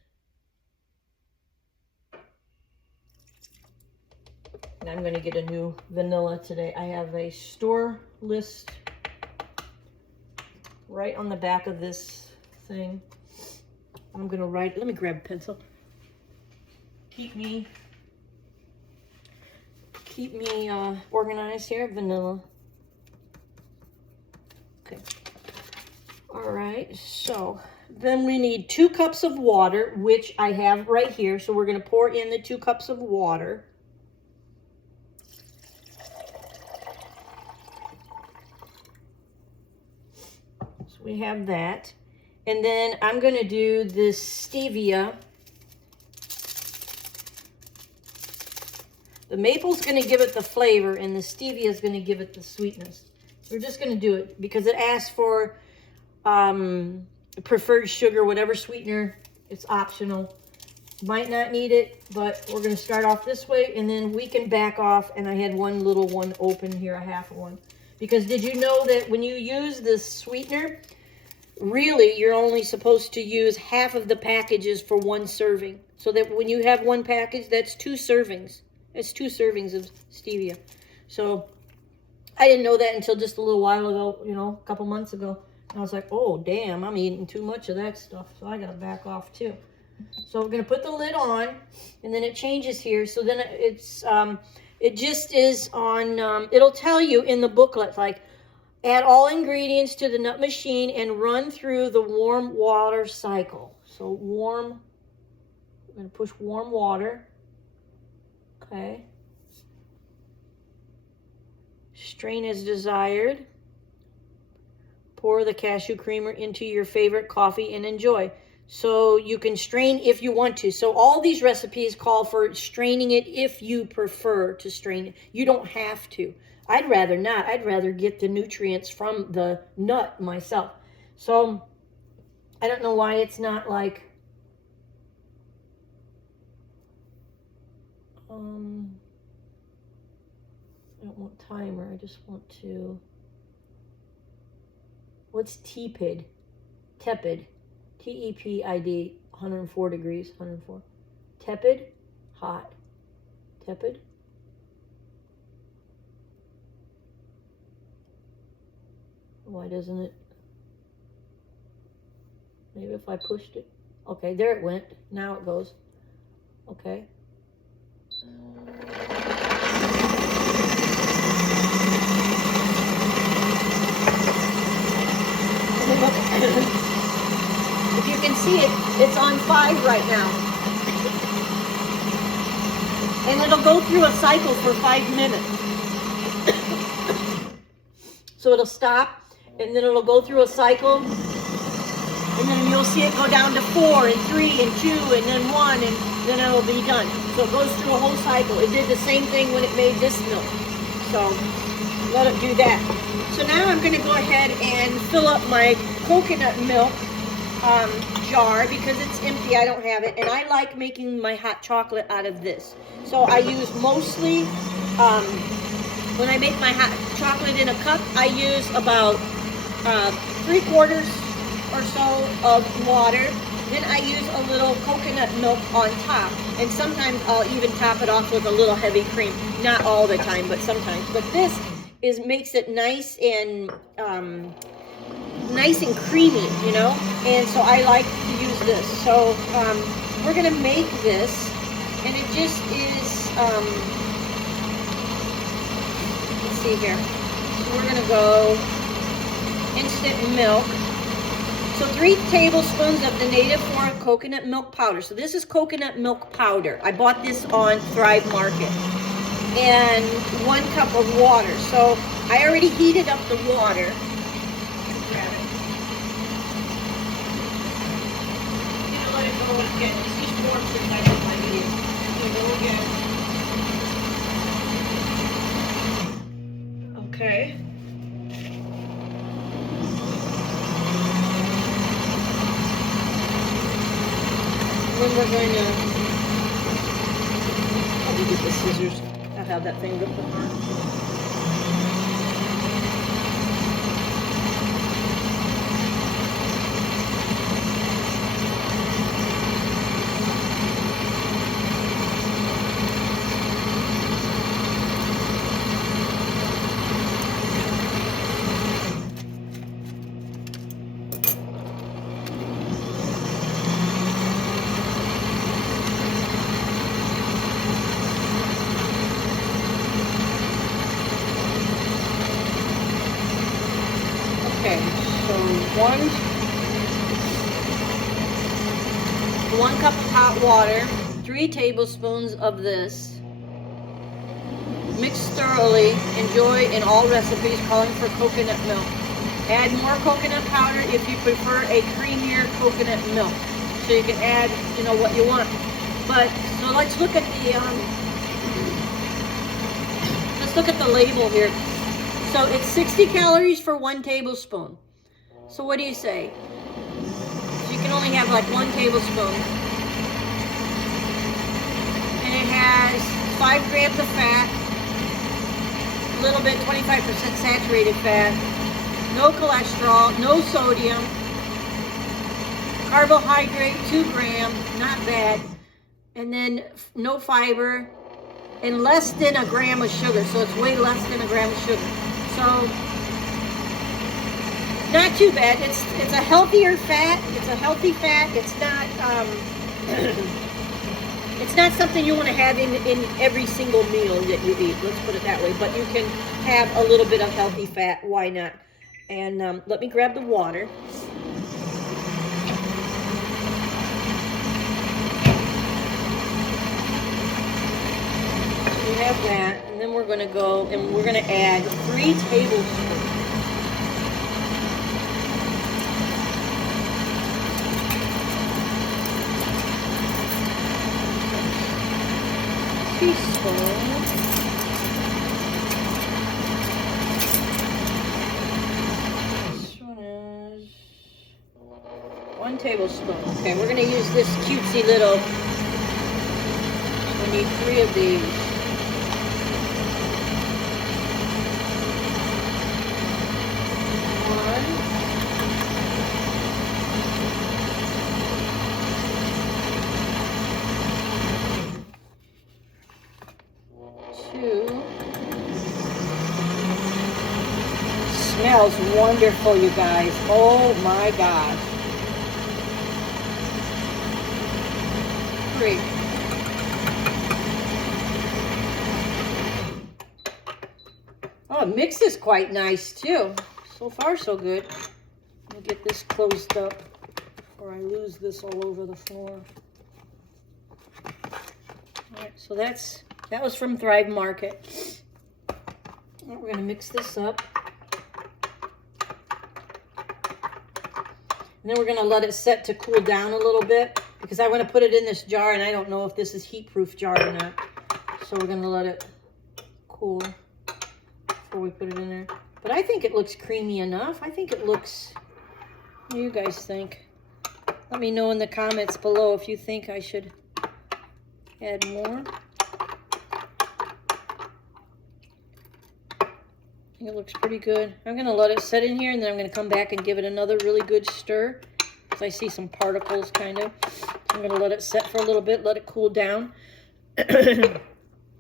And I'm going to get a new vanilla today. I have a store list right on the back of this thing. I'm going to write, let me grab a pencil. Keep me organized here. Vanilla. Okay. All right. So then we need 2 cups of water, which I have right here. So we're going to pour in the 2 cups of water. So we have that. And then I'm going to do this stevia. The maple's going to give it the flavor, and the stevia is going to give it the sweetness. We're just going to do it because it asks for preferred sugar, whatever sweetener. It's optional. Might not need it, but we're going to start off this way, and then we can back off. And I had one little one open here, a half one. Because did you know that when you use this sweetener, really you're only supposed to use half of the packages for 1 serving. So that when you have 1 package, that's 2 servings. It's 2 servings of stevia. So I didn't know that until just a little while ago, you know, a couple months ago. And I was like, oh, damn, I'm eating too much of that stuff. So I got to back off too. So we're going to put the lid on, and then it changes here. So then it's, it just is on, it'll tell you in the booklet, like, add all ingredients to the nut machine and run through the warm water cycle. So warm, I'm going to push warm water. Okay. Strain as desired. Pour the cashew creamer into your favorite coffee and enjoy. So you can strain if you want to. So all these recipes call for straining it if you prefer to strain it. You don't have to. I'd rather not. I'd rather get the nutrients from the nut myself. So I don't know why it's not like, I don't want timer. I just want to, what's tepid? Tepid. T-E-P-I-D, 104 degrees, 104. Tepid, hot. Tepid. Why doesn't it? Maybe if I pushed it. Okay, there it went. Now it goes. Okay. If you can see it, it's on 5 right now. And it'll go through a cycle for 5 minutes. So it'll stop, and then it'll go through a cycle, and then you'll see it go down to 4 and 3 and 2 and then 1, and then it'll be done. So it goes through a whole cycle. It did the same thing when it made this milk. So let it do that. So now I'm going to go ahead and fill up my coconut milk jar because it's empty. I don't have it, and I like making my hot chocolate out of this. So I use mostly, when I make my hot chocolate in a cup, I use about 3/4 or so of water. Then I use a little coconut milk on top, and sometimes I'll even top it off with a little heavy cream. Not all the time, but sometimes. But this makes it nice and creamy, you know, and so I like to use this. So we're gonna make this, and it just is, let's see here. So we're gonna go instant milk. So 3 tablespoons of the native form coconut milk powder. So this is coconut milk powder. I bought this on Thrive Market. And 1 cup of water. So I already heated up the water. Grab it. I'm gonna let it go again. These forks are nice and light. Go again. Okay. Then we're going to, let me get the scissors. I'll have that thing ripped apart. Okay, so one cup of hot water, 3 tablespoons of this. Mix thoroughly. Enjoy in all recipes calling for coconut milk. Add more coconut powder if you prefer a creamier coconut milk. So you can add, you know, what you want. But so let's look at the label here. So it's 60 calories for 1 tablespoon. So what do you say? So you can only have like 1 tablespoon. And it has 5 grams of fat, a little bit, 25% saturated fat, no cholesterol, no sodium, carbohydrate, 2 grams, not bad, and then no fiber, and less than a gram of sugar. So it's way less than a gram of sugar. So not too bad. It's a healthier fat. It's a healthy fat. It's not it's not something you want to have in every single meal that you eat. Let's put it that way. But you can have a little bit of healthy fat. Why not? And let me grab the water. So we have that, and then we're going to go and we're going to add 3 tablespoons. This one is 1 tablespoon. Okay, we're going to use this cutesy little. We need 3 of these. Smells wonderful, you guys. Oh my gosh. 3. Oh, it mixes quite nice too. So far, so good. Let me get this closed up before I lose this all over the floor. All right, so that was from Thrive Market. All right, we're gonna mix this up. And then we're going to let it set to cool down a little bit because I want to put it in this jar and I don't know if this is heat-proof jar or not. So we're going to let it cool before we put it in there. But I think it looks creamy enough. I think it looks, what do you guys think? Let me know in the comments below if you think I should add more. It looks pretty good. I'm going to let it set in here and then I'm going to come back and give it another really good stir because I see some particles kind of. So I'm going to let it set for a little bit, let it cool down, and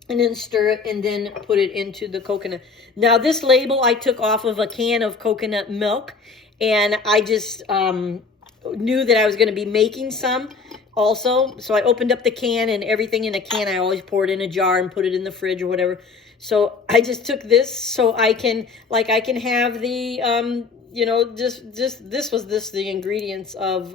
then stir it and then put it into the coconut. Now this label I took off of a can of coconut milk and I just knew that I was going to be making some also. So I opened up the can and everything in a can I always pour it in a jar and put it in the fridge or whatever. So I just took this so I can have the, you know, the ingredients of,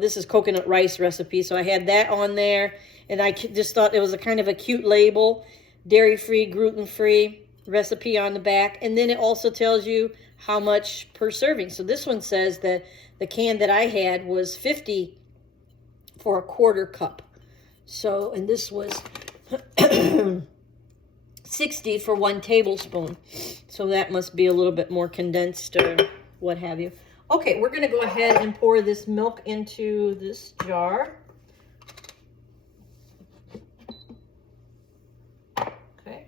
this is coconut rice recipe. So I had that on there and I just thought it was a kind of a cute label, dairy-free, gluten-free recipe on the back. And then it also tells you how much per serving. So this one says that the can that I had was 50 for a 1/4 cup. So, and this was 60 for 1 tablespoon. So that must be a little bit more condensed or what have you. Okay, we're going to go ahead and pour this milk into this jar. Okay.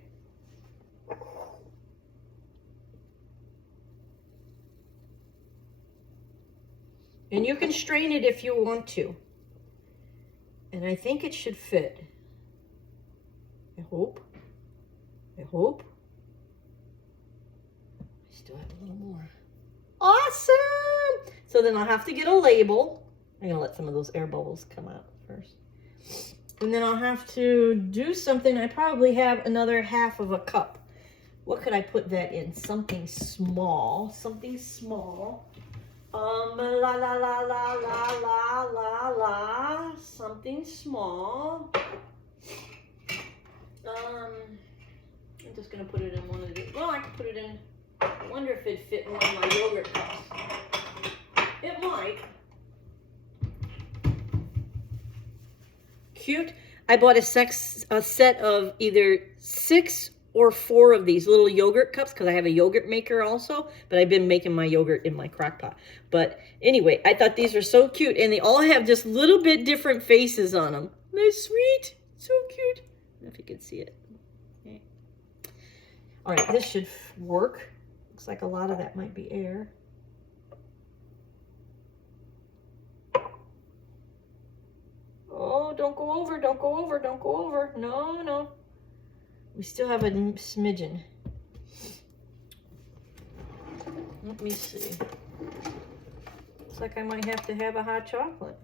And you can strain it if you want to. And I think it should fit. I hope. I hope. I still have a little more. Awesome! So then I'll have to get a label. I'm going to let some of those air bubbles come out first. And then I'll have to do something. I probably have another 1/2 cup. What could I put that in? Something small. Something small. La la la la la la la la. Something small. I'm just going to put it in one of these. Well, I can put it in. I wonder if it'd fit in one of my yogurt cups. It might. Cute. I bought a set of either 6 or 4 of these little yogurt cups because I have a yogurt maker also, but I've been making my yogurt in my crock pot. But anyway, I thought these were so cute, and they all have just little bit different faces on them. They're sweet. So cute. I don't know if you can see it. Okay. All right, this should work. Looks like a lot of that might be air. Oh, don't go over, don't go over, don't go over. No, no. We still have a smidgen. Let me see. Looks like I might have to have a hot chocolate.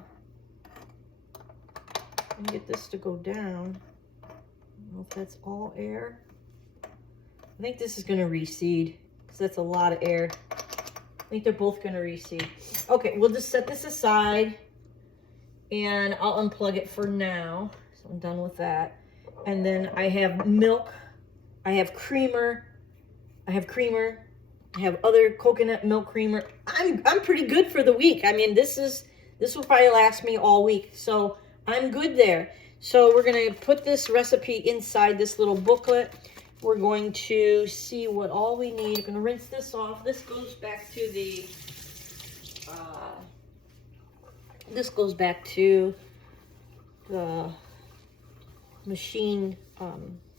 And get this to go down. I don't know if that's all air. I think this is going to reseed because that's a lot of air. I think they're both going to reseed. Okay, we'll just set this aside and I'll unplug it for now. So I'm done with that. And then I have milk. I have creamer. I have other coconut milk creamer. I'm pretty good for the week. I mean, this will probably last me all week. So I'm good there. So we're going to put this recipe inside this little booklet. We're going to see what all we need. We're going to rinse this off. This goes back to the machine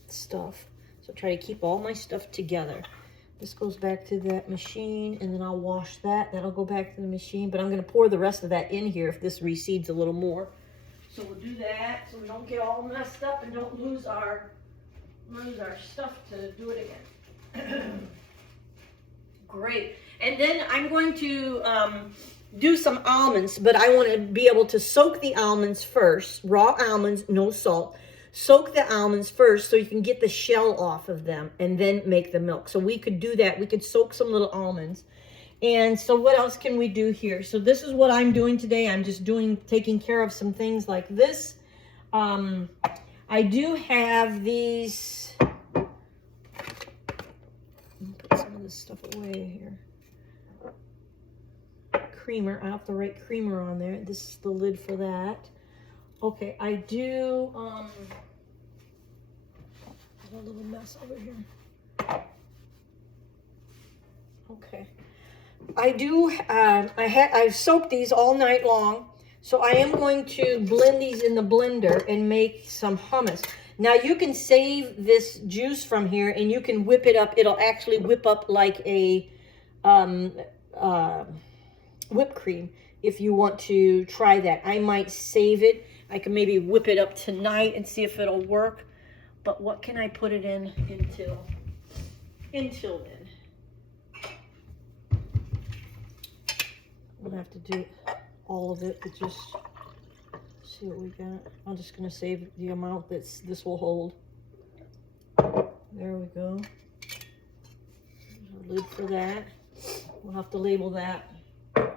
stuff. So try to keep all my stuff together. This goes back to that machine, and then I'll wash that. That'll go back to the machine, but I'm going to pour the rest of that in here if this recedes a little more. So we'll do that so we don't get all messed up and don't lose our stuff to do it again. Great. And then I'm going to do some almonds, but I want to be able to soak the almonds first. Raw almonds, no salt. Soak the almonds first so you can get the shell off of them and then make the milk. So we could do that. We could soak some little almonds. And so what else can we do here? So this is what I'm doing today. I'm just taking care of some things like this. I do have these. Put some of this stuff away here. Creamer. I have to write creamer on there. This is the lid for that. Okay, I do. There's a little mess over here. Okay. I do. I've soaked these all night long. So I am going to blend these in the blender and make some hummus. Now you can save this juice from here and you can whip it up. It'll actually whip up like a whipped cream if you want to try that. I might save it. I can maybe whip it up tonight and see if it'll work. But what can I put it in until then? We'll have to do all of it, but just see what we got. I'm just going to save the amount that this will hold. There we go. There's a lid for that. We'll have to label that. All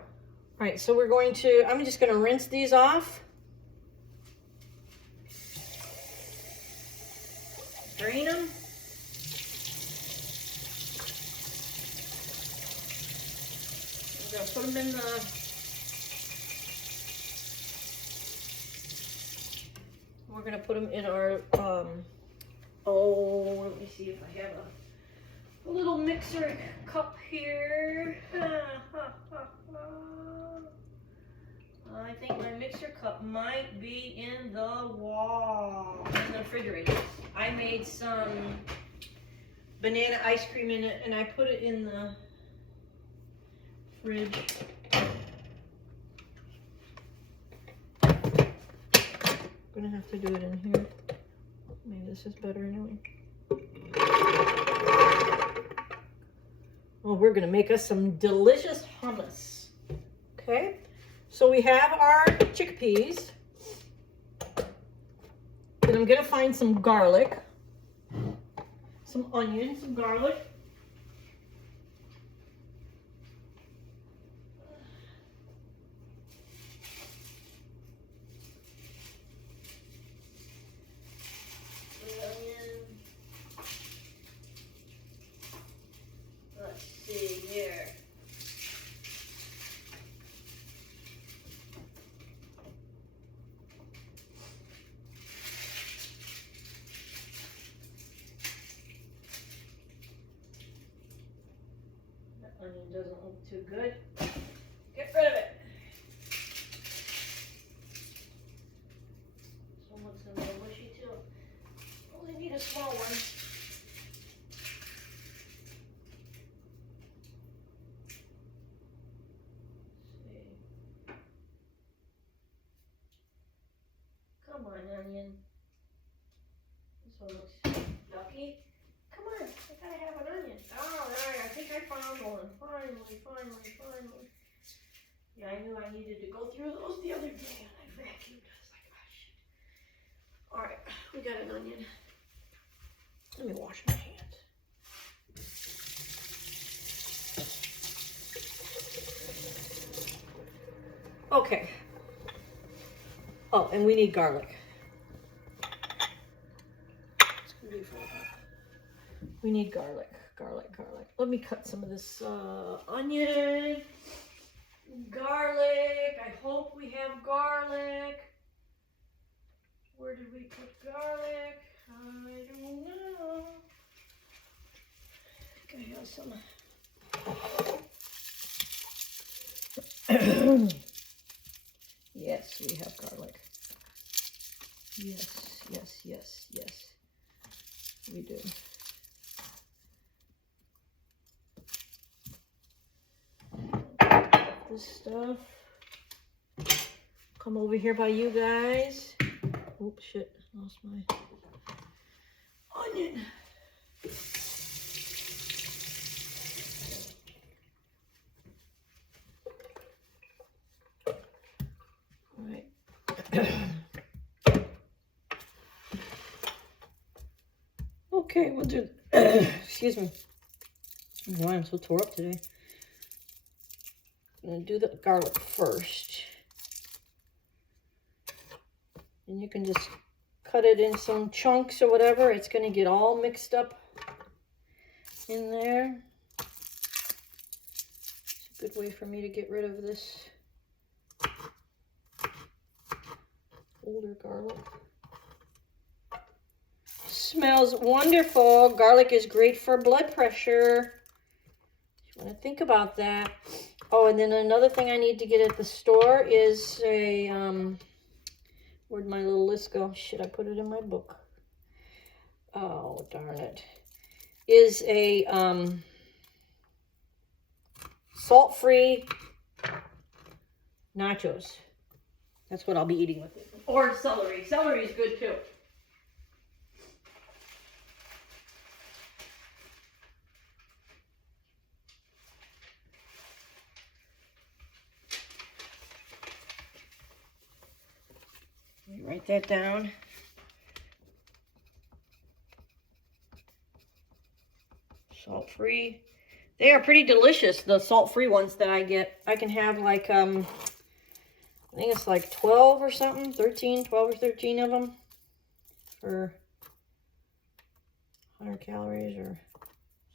right, so I'm just going to rinse these off. Drain them. We're going to put them in we're going to put them in our, let me see if I have a little mixer cup here. I think my mixer cup might be in the wall, in the refrigerator. I made some banana ice cream in it and I put it in the fridge. I'm gonna have to do it in here. Maybe this is better anyway. Well, we're gonna make us some delicious hummus. Okay, so we have our chickpeas. Then I'm gonna find some garlic, some onion, some garlic. Let's see here. That onion doesn't look too good. Get rid of it. Someone's a little mushy too. Only need a small one. Come on, onion. This one looks yucky. Come on, I gotta have an onion. All right, I think I found one. Finally. Yeah, I knew I needed to go through those the other day and I vacuumed. I was like, oh shit. All right, we got an onion. Let me wash my hands. Okay. Oh, and we need garlic. We need garlic. Let me cut some of this onion, garlic. I hope we have garlic. Where did we put garlic? I don't know. I think I have some. Yes, we have garlic. Yes, yes, yes, yes. We do. This stuff. Come over here by you guys. Oops, shit, lost my onion. All right. Okay, we'll do, excuse me. Why I'm so tore up today. I'm gonna do the garlic first. And you can just cut it in some chunks or whatever. It's gonna get all mixed up in there. It's a good way for me to get rid of this older garlic. Smells wonderful. Garlic is great for blood pressure. You want to think about that. Oh, and then another thing I need to get at the store is a, where'd my little list go? Shit, I put it in my book. Oh, darn it. Is a salt-free nachos. That's what I'll be eating with it. Or celery. Celery is good too. Write that down. Salt-free. They are pretty delicious, the salt-free ones that I get. I can have like, I think it's like 12 or something, 13, 12 or 13 of them for 100 calories or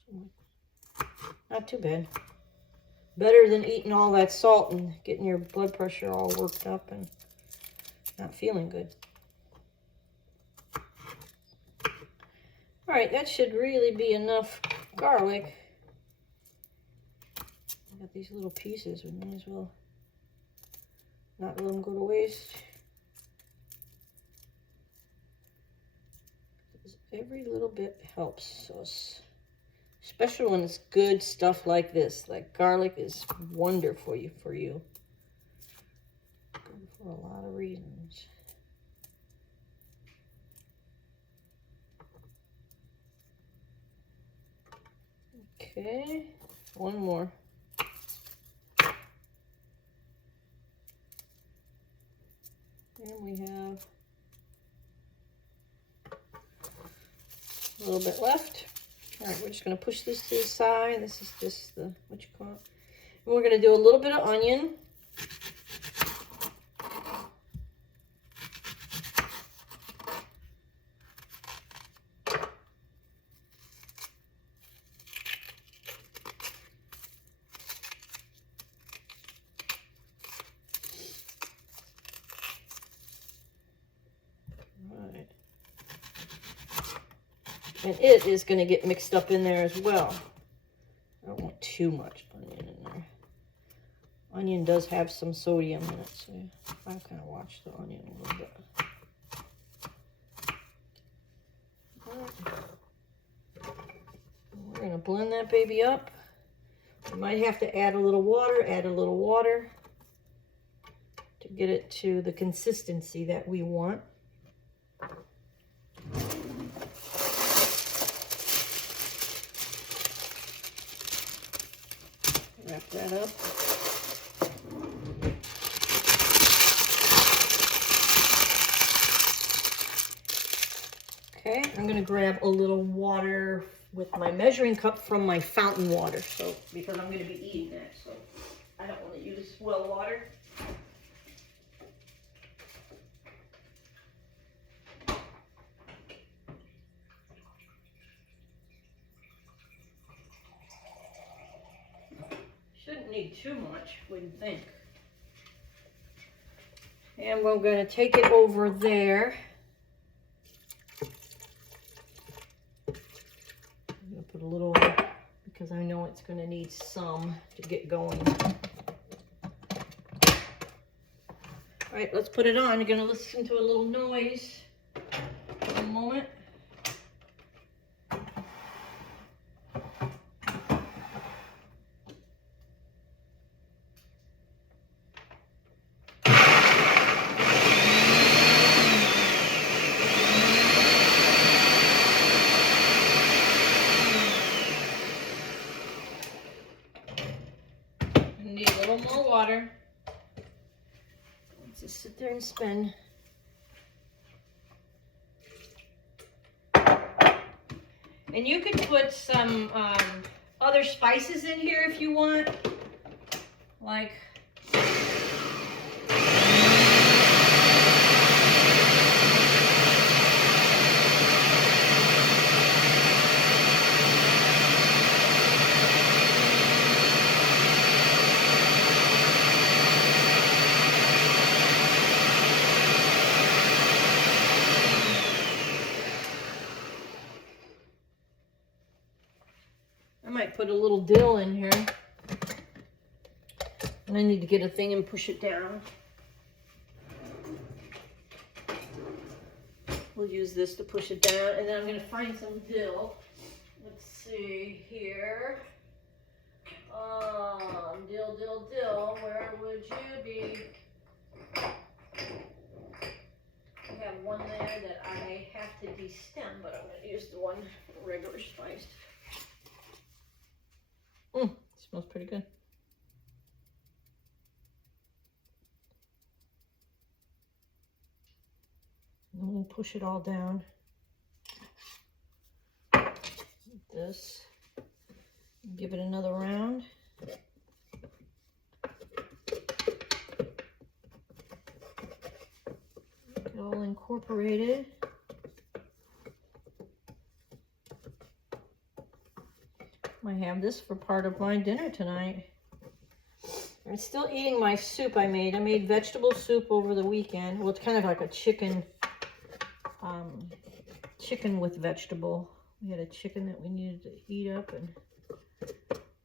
something. Not too bad. Better than eating all that salt and getting your blood pressure all worked up and not feeling good. All right, that should really be enough garlic. I got these little pieces, we might as well not let them go to waste. Every little bit helps us, especially when it's good stuff like this. Like garlic is wonderful for you. Good for a lot of reasons. Okay, one more. And we have a little bit left. All right, we're just going to push this to the side. This is just the, what you call it. And we're going to do a little bit of onion. And it is going to get mixed up in there as well. I don't want too much onion in there. Onion does have some sodium in it, so I kind of watch the onion a little bit. All right. We're going to blend that baby up. We might have to add a little water to get it to the consistency that we want. Wrap that up. Okay, I'm going to grab a little water with my measuring cup from my fountain water. So, because I'm going to be eating that, so I don't want to use well water. Shouldn't need too much, wouldn't think. And we're going to take it over there a little because I know it's going to need some to get going. All right, let's put it on. You're going to listen to a little noise for a moment. Need a little more water. Let's just sit there and spin. And you could put some other spices in here if you want, like I might put a little dill in here. And I need to get a thing and push it down. We'll use this to push it down, and then I'm going to find some dill. Let's see here. Dill, dill, dill, where would you be? I have one there that I have to destem, but I'm going to use the one regular spiced. Smells pretty good. And then we'll push it all down. Like this. Give it another round. Get it all incorporated. I have this for part of my dinner tonight. I'm still eating my soup I made. I made vegetable soup over the weekend. Well, it's kind of like a chicken with vegetable. We had a chicken that we needed to heat up and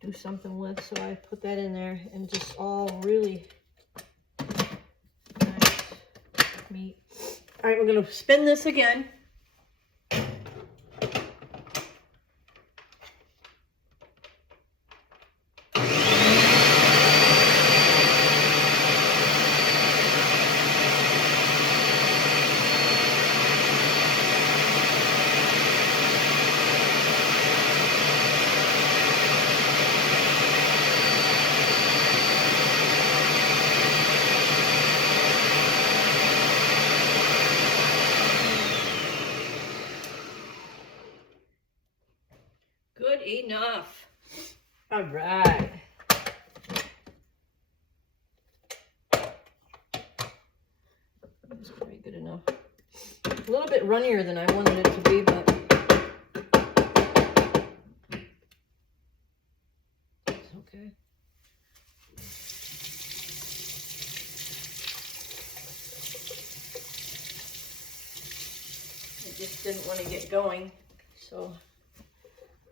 do something with, so I put that in there, and just all really nice meat. All right, we're going to spin this again. Good enough. All right. That's very good enough. A little bit runnier than I wanted it to be, but it's okay. I just didn't want to get going, so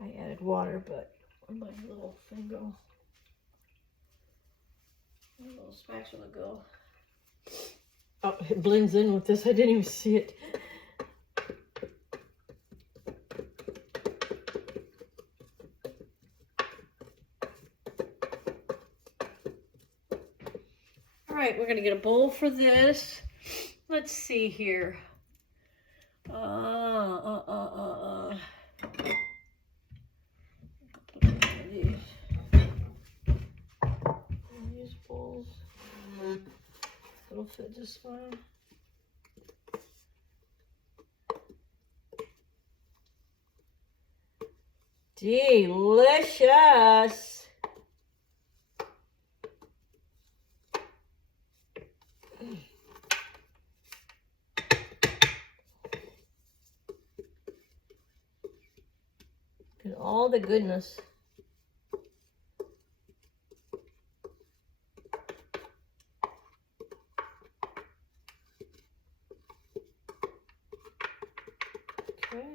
I added water, but where'd my little thing go? My little spatula go? Oh, it blends in with this. I didn't even see it. All right, we're gonna get a bowl for this. Let's see here. These bowls. It'll fit just fine. Delicious. Look at all the goodness. Okay.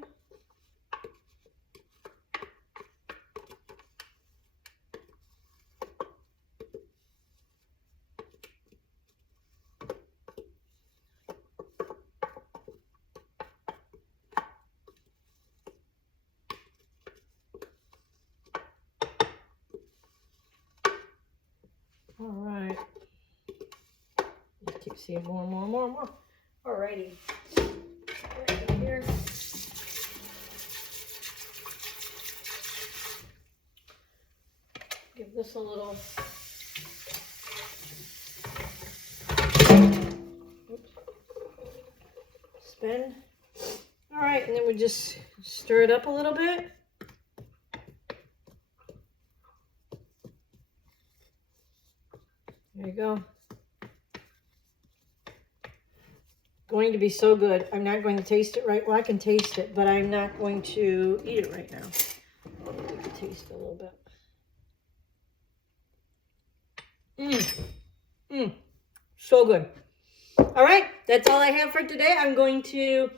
All right. Just keep seeing more and more and more and more. Alrighty. Right here. Give this a little spin. All right, and then we just stir it up a little bit. There you go. Going to be so good. I'm not going to taste it right. Well, I can taste it, but I'm not going to eat it right now. I can taste it a little bit. So good. All right, that's all I have for today. I'm going to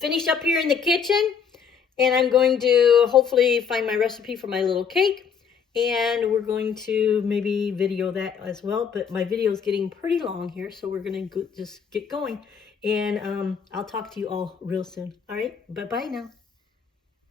finish up here in the kitchen, and I'm going to hopefully find my recipe for my little cake, and we're going to maybe video that as well. But my video is getting pretty long here, so we're going to just get going, and I'll talk to you all real soon. All right, bye-bye now.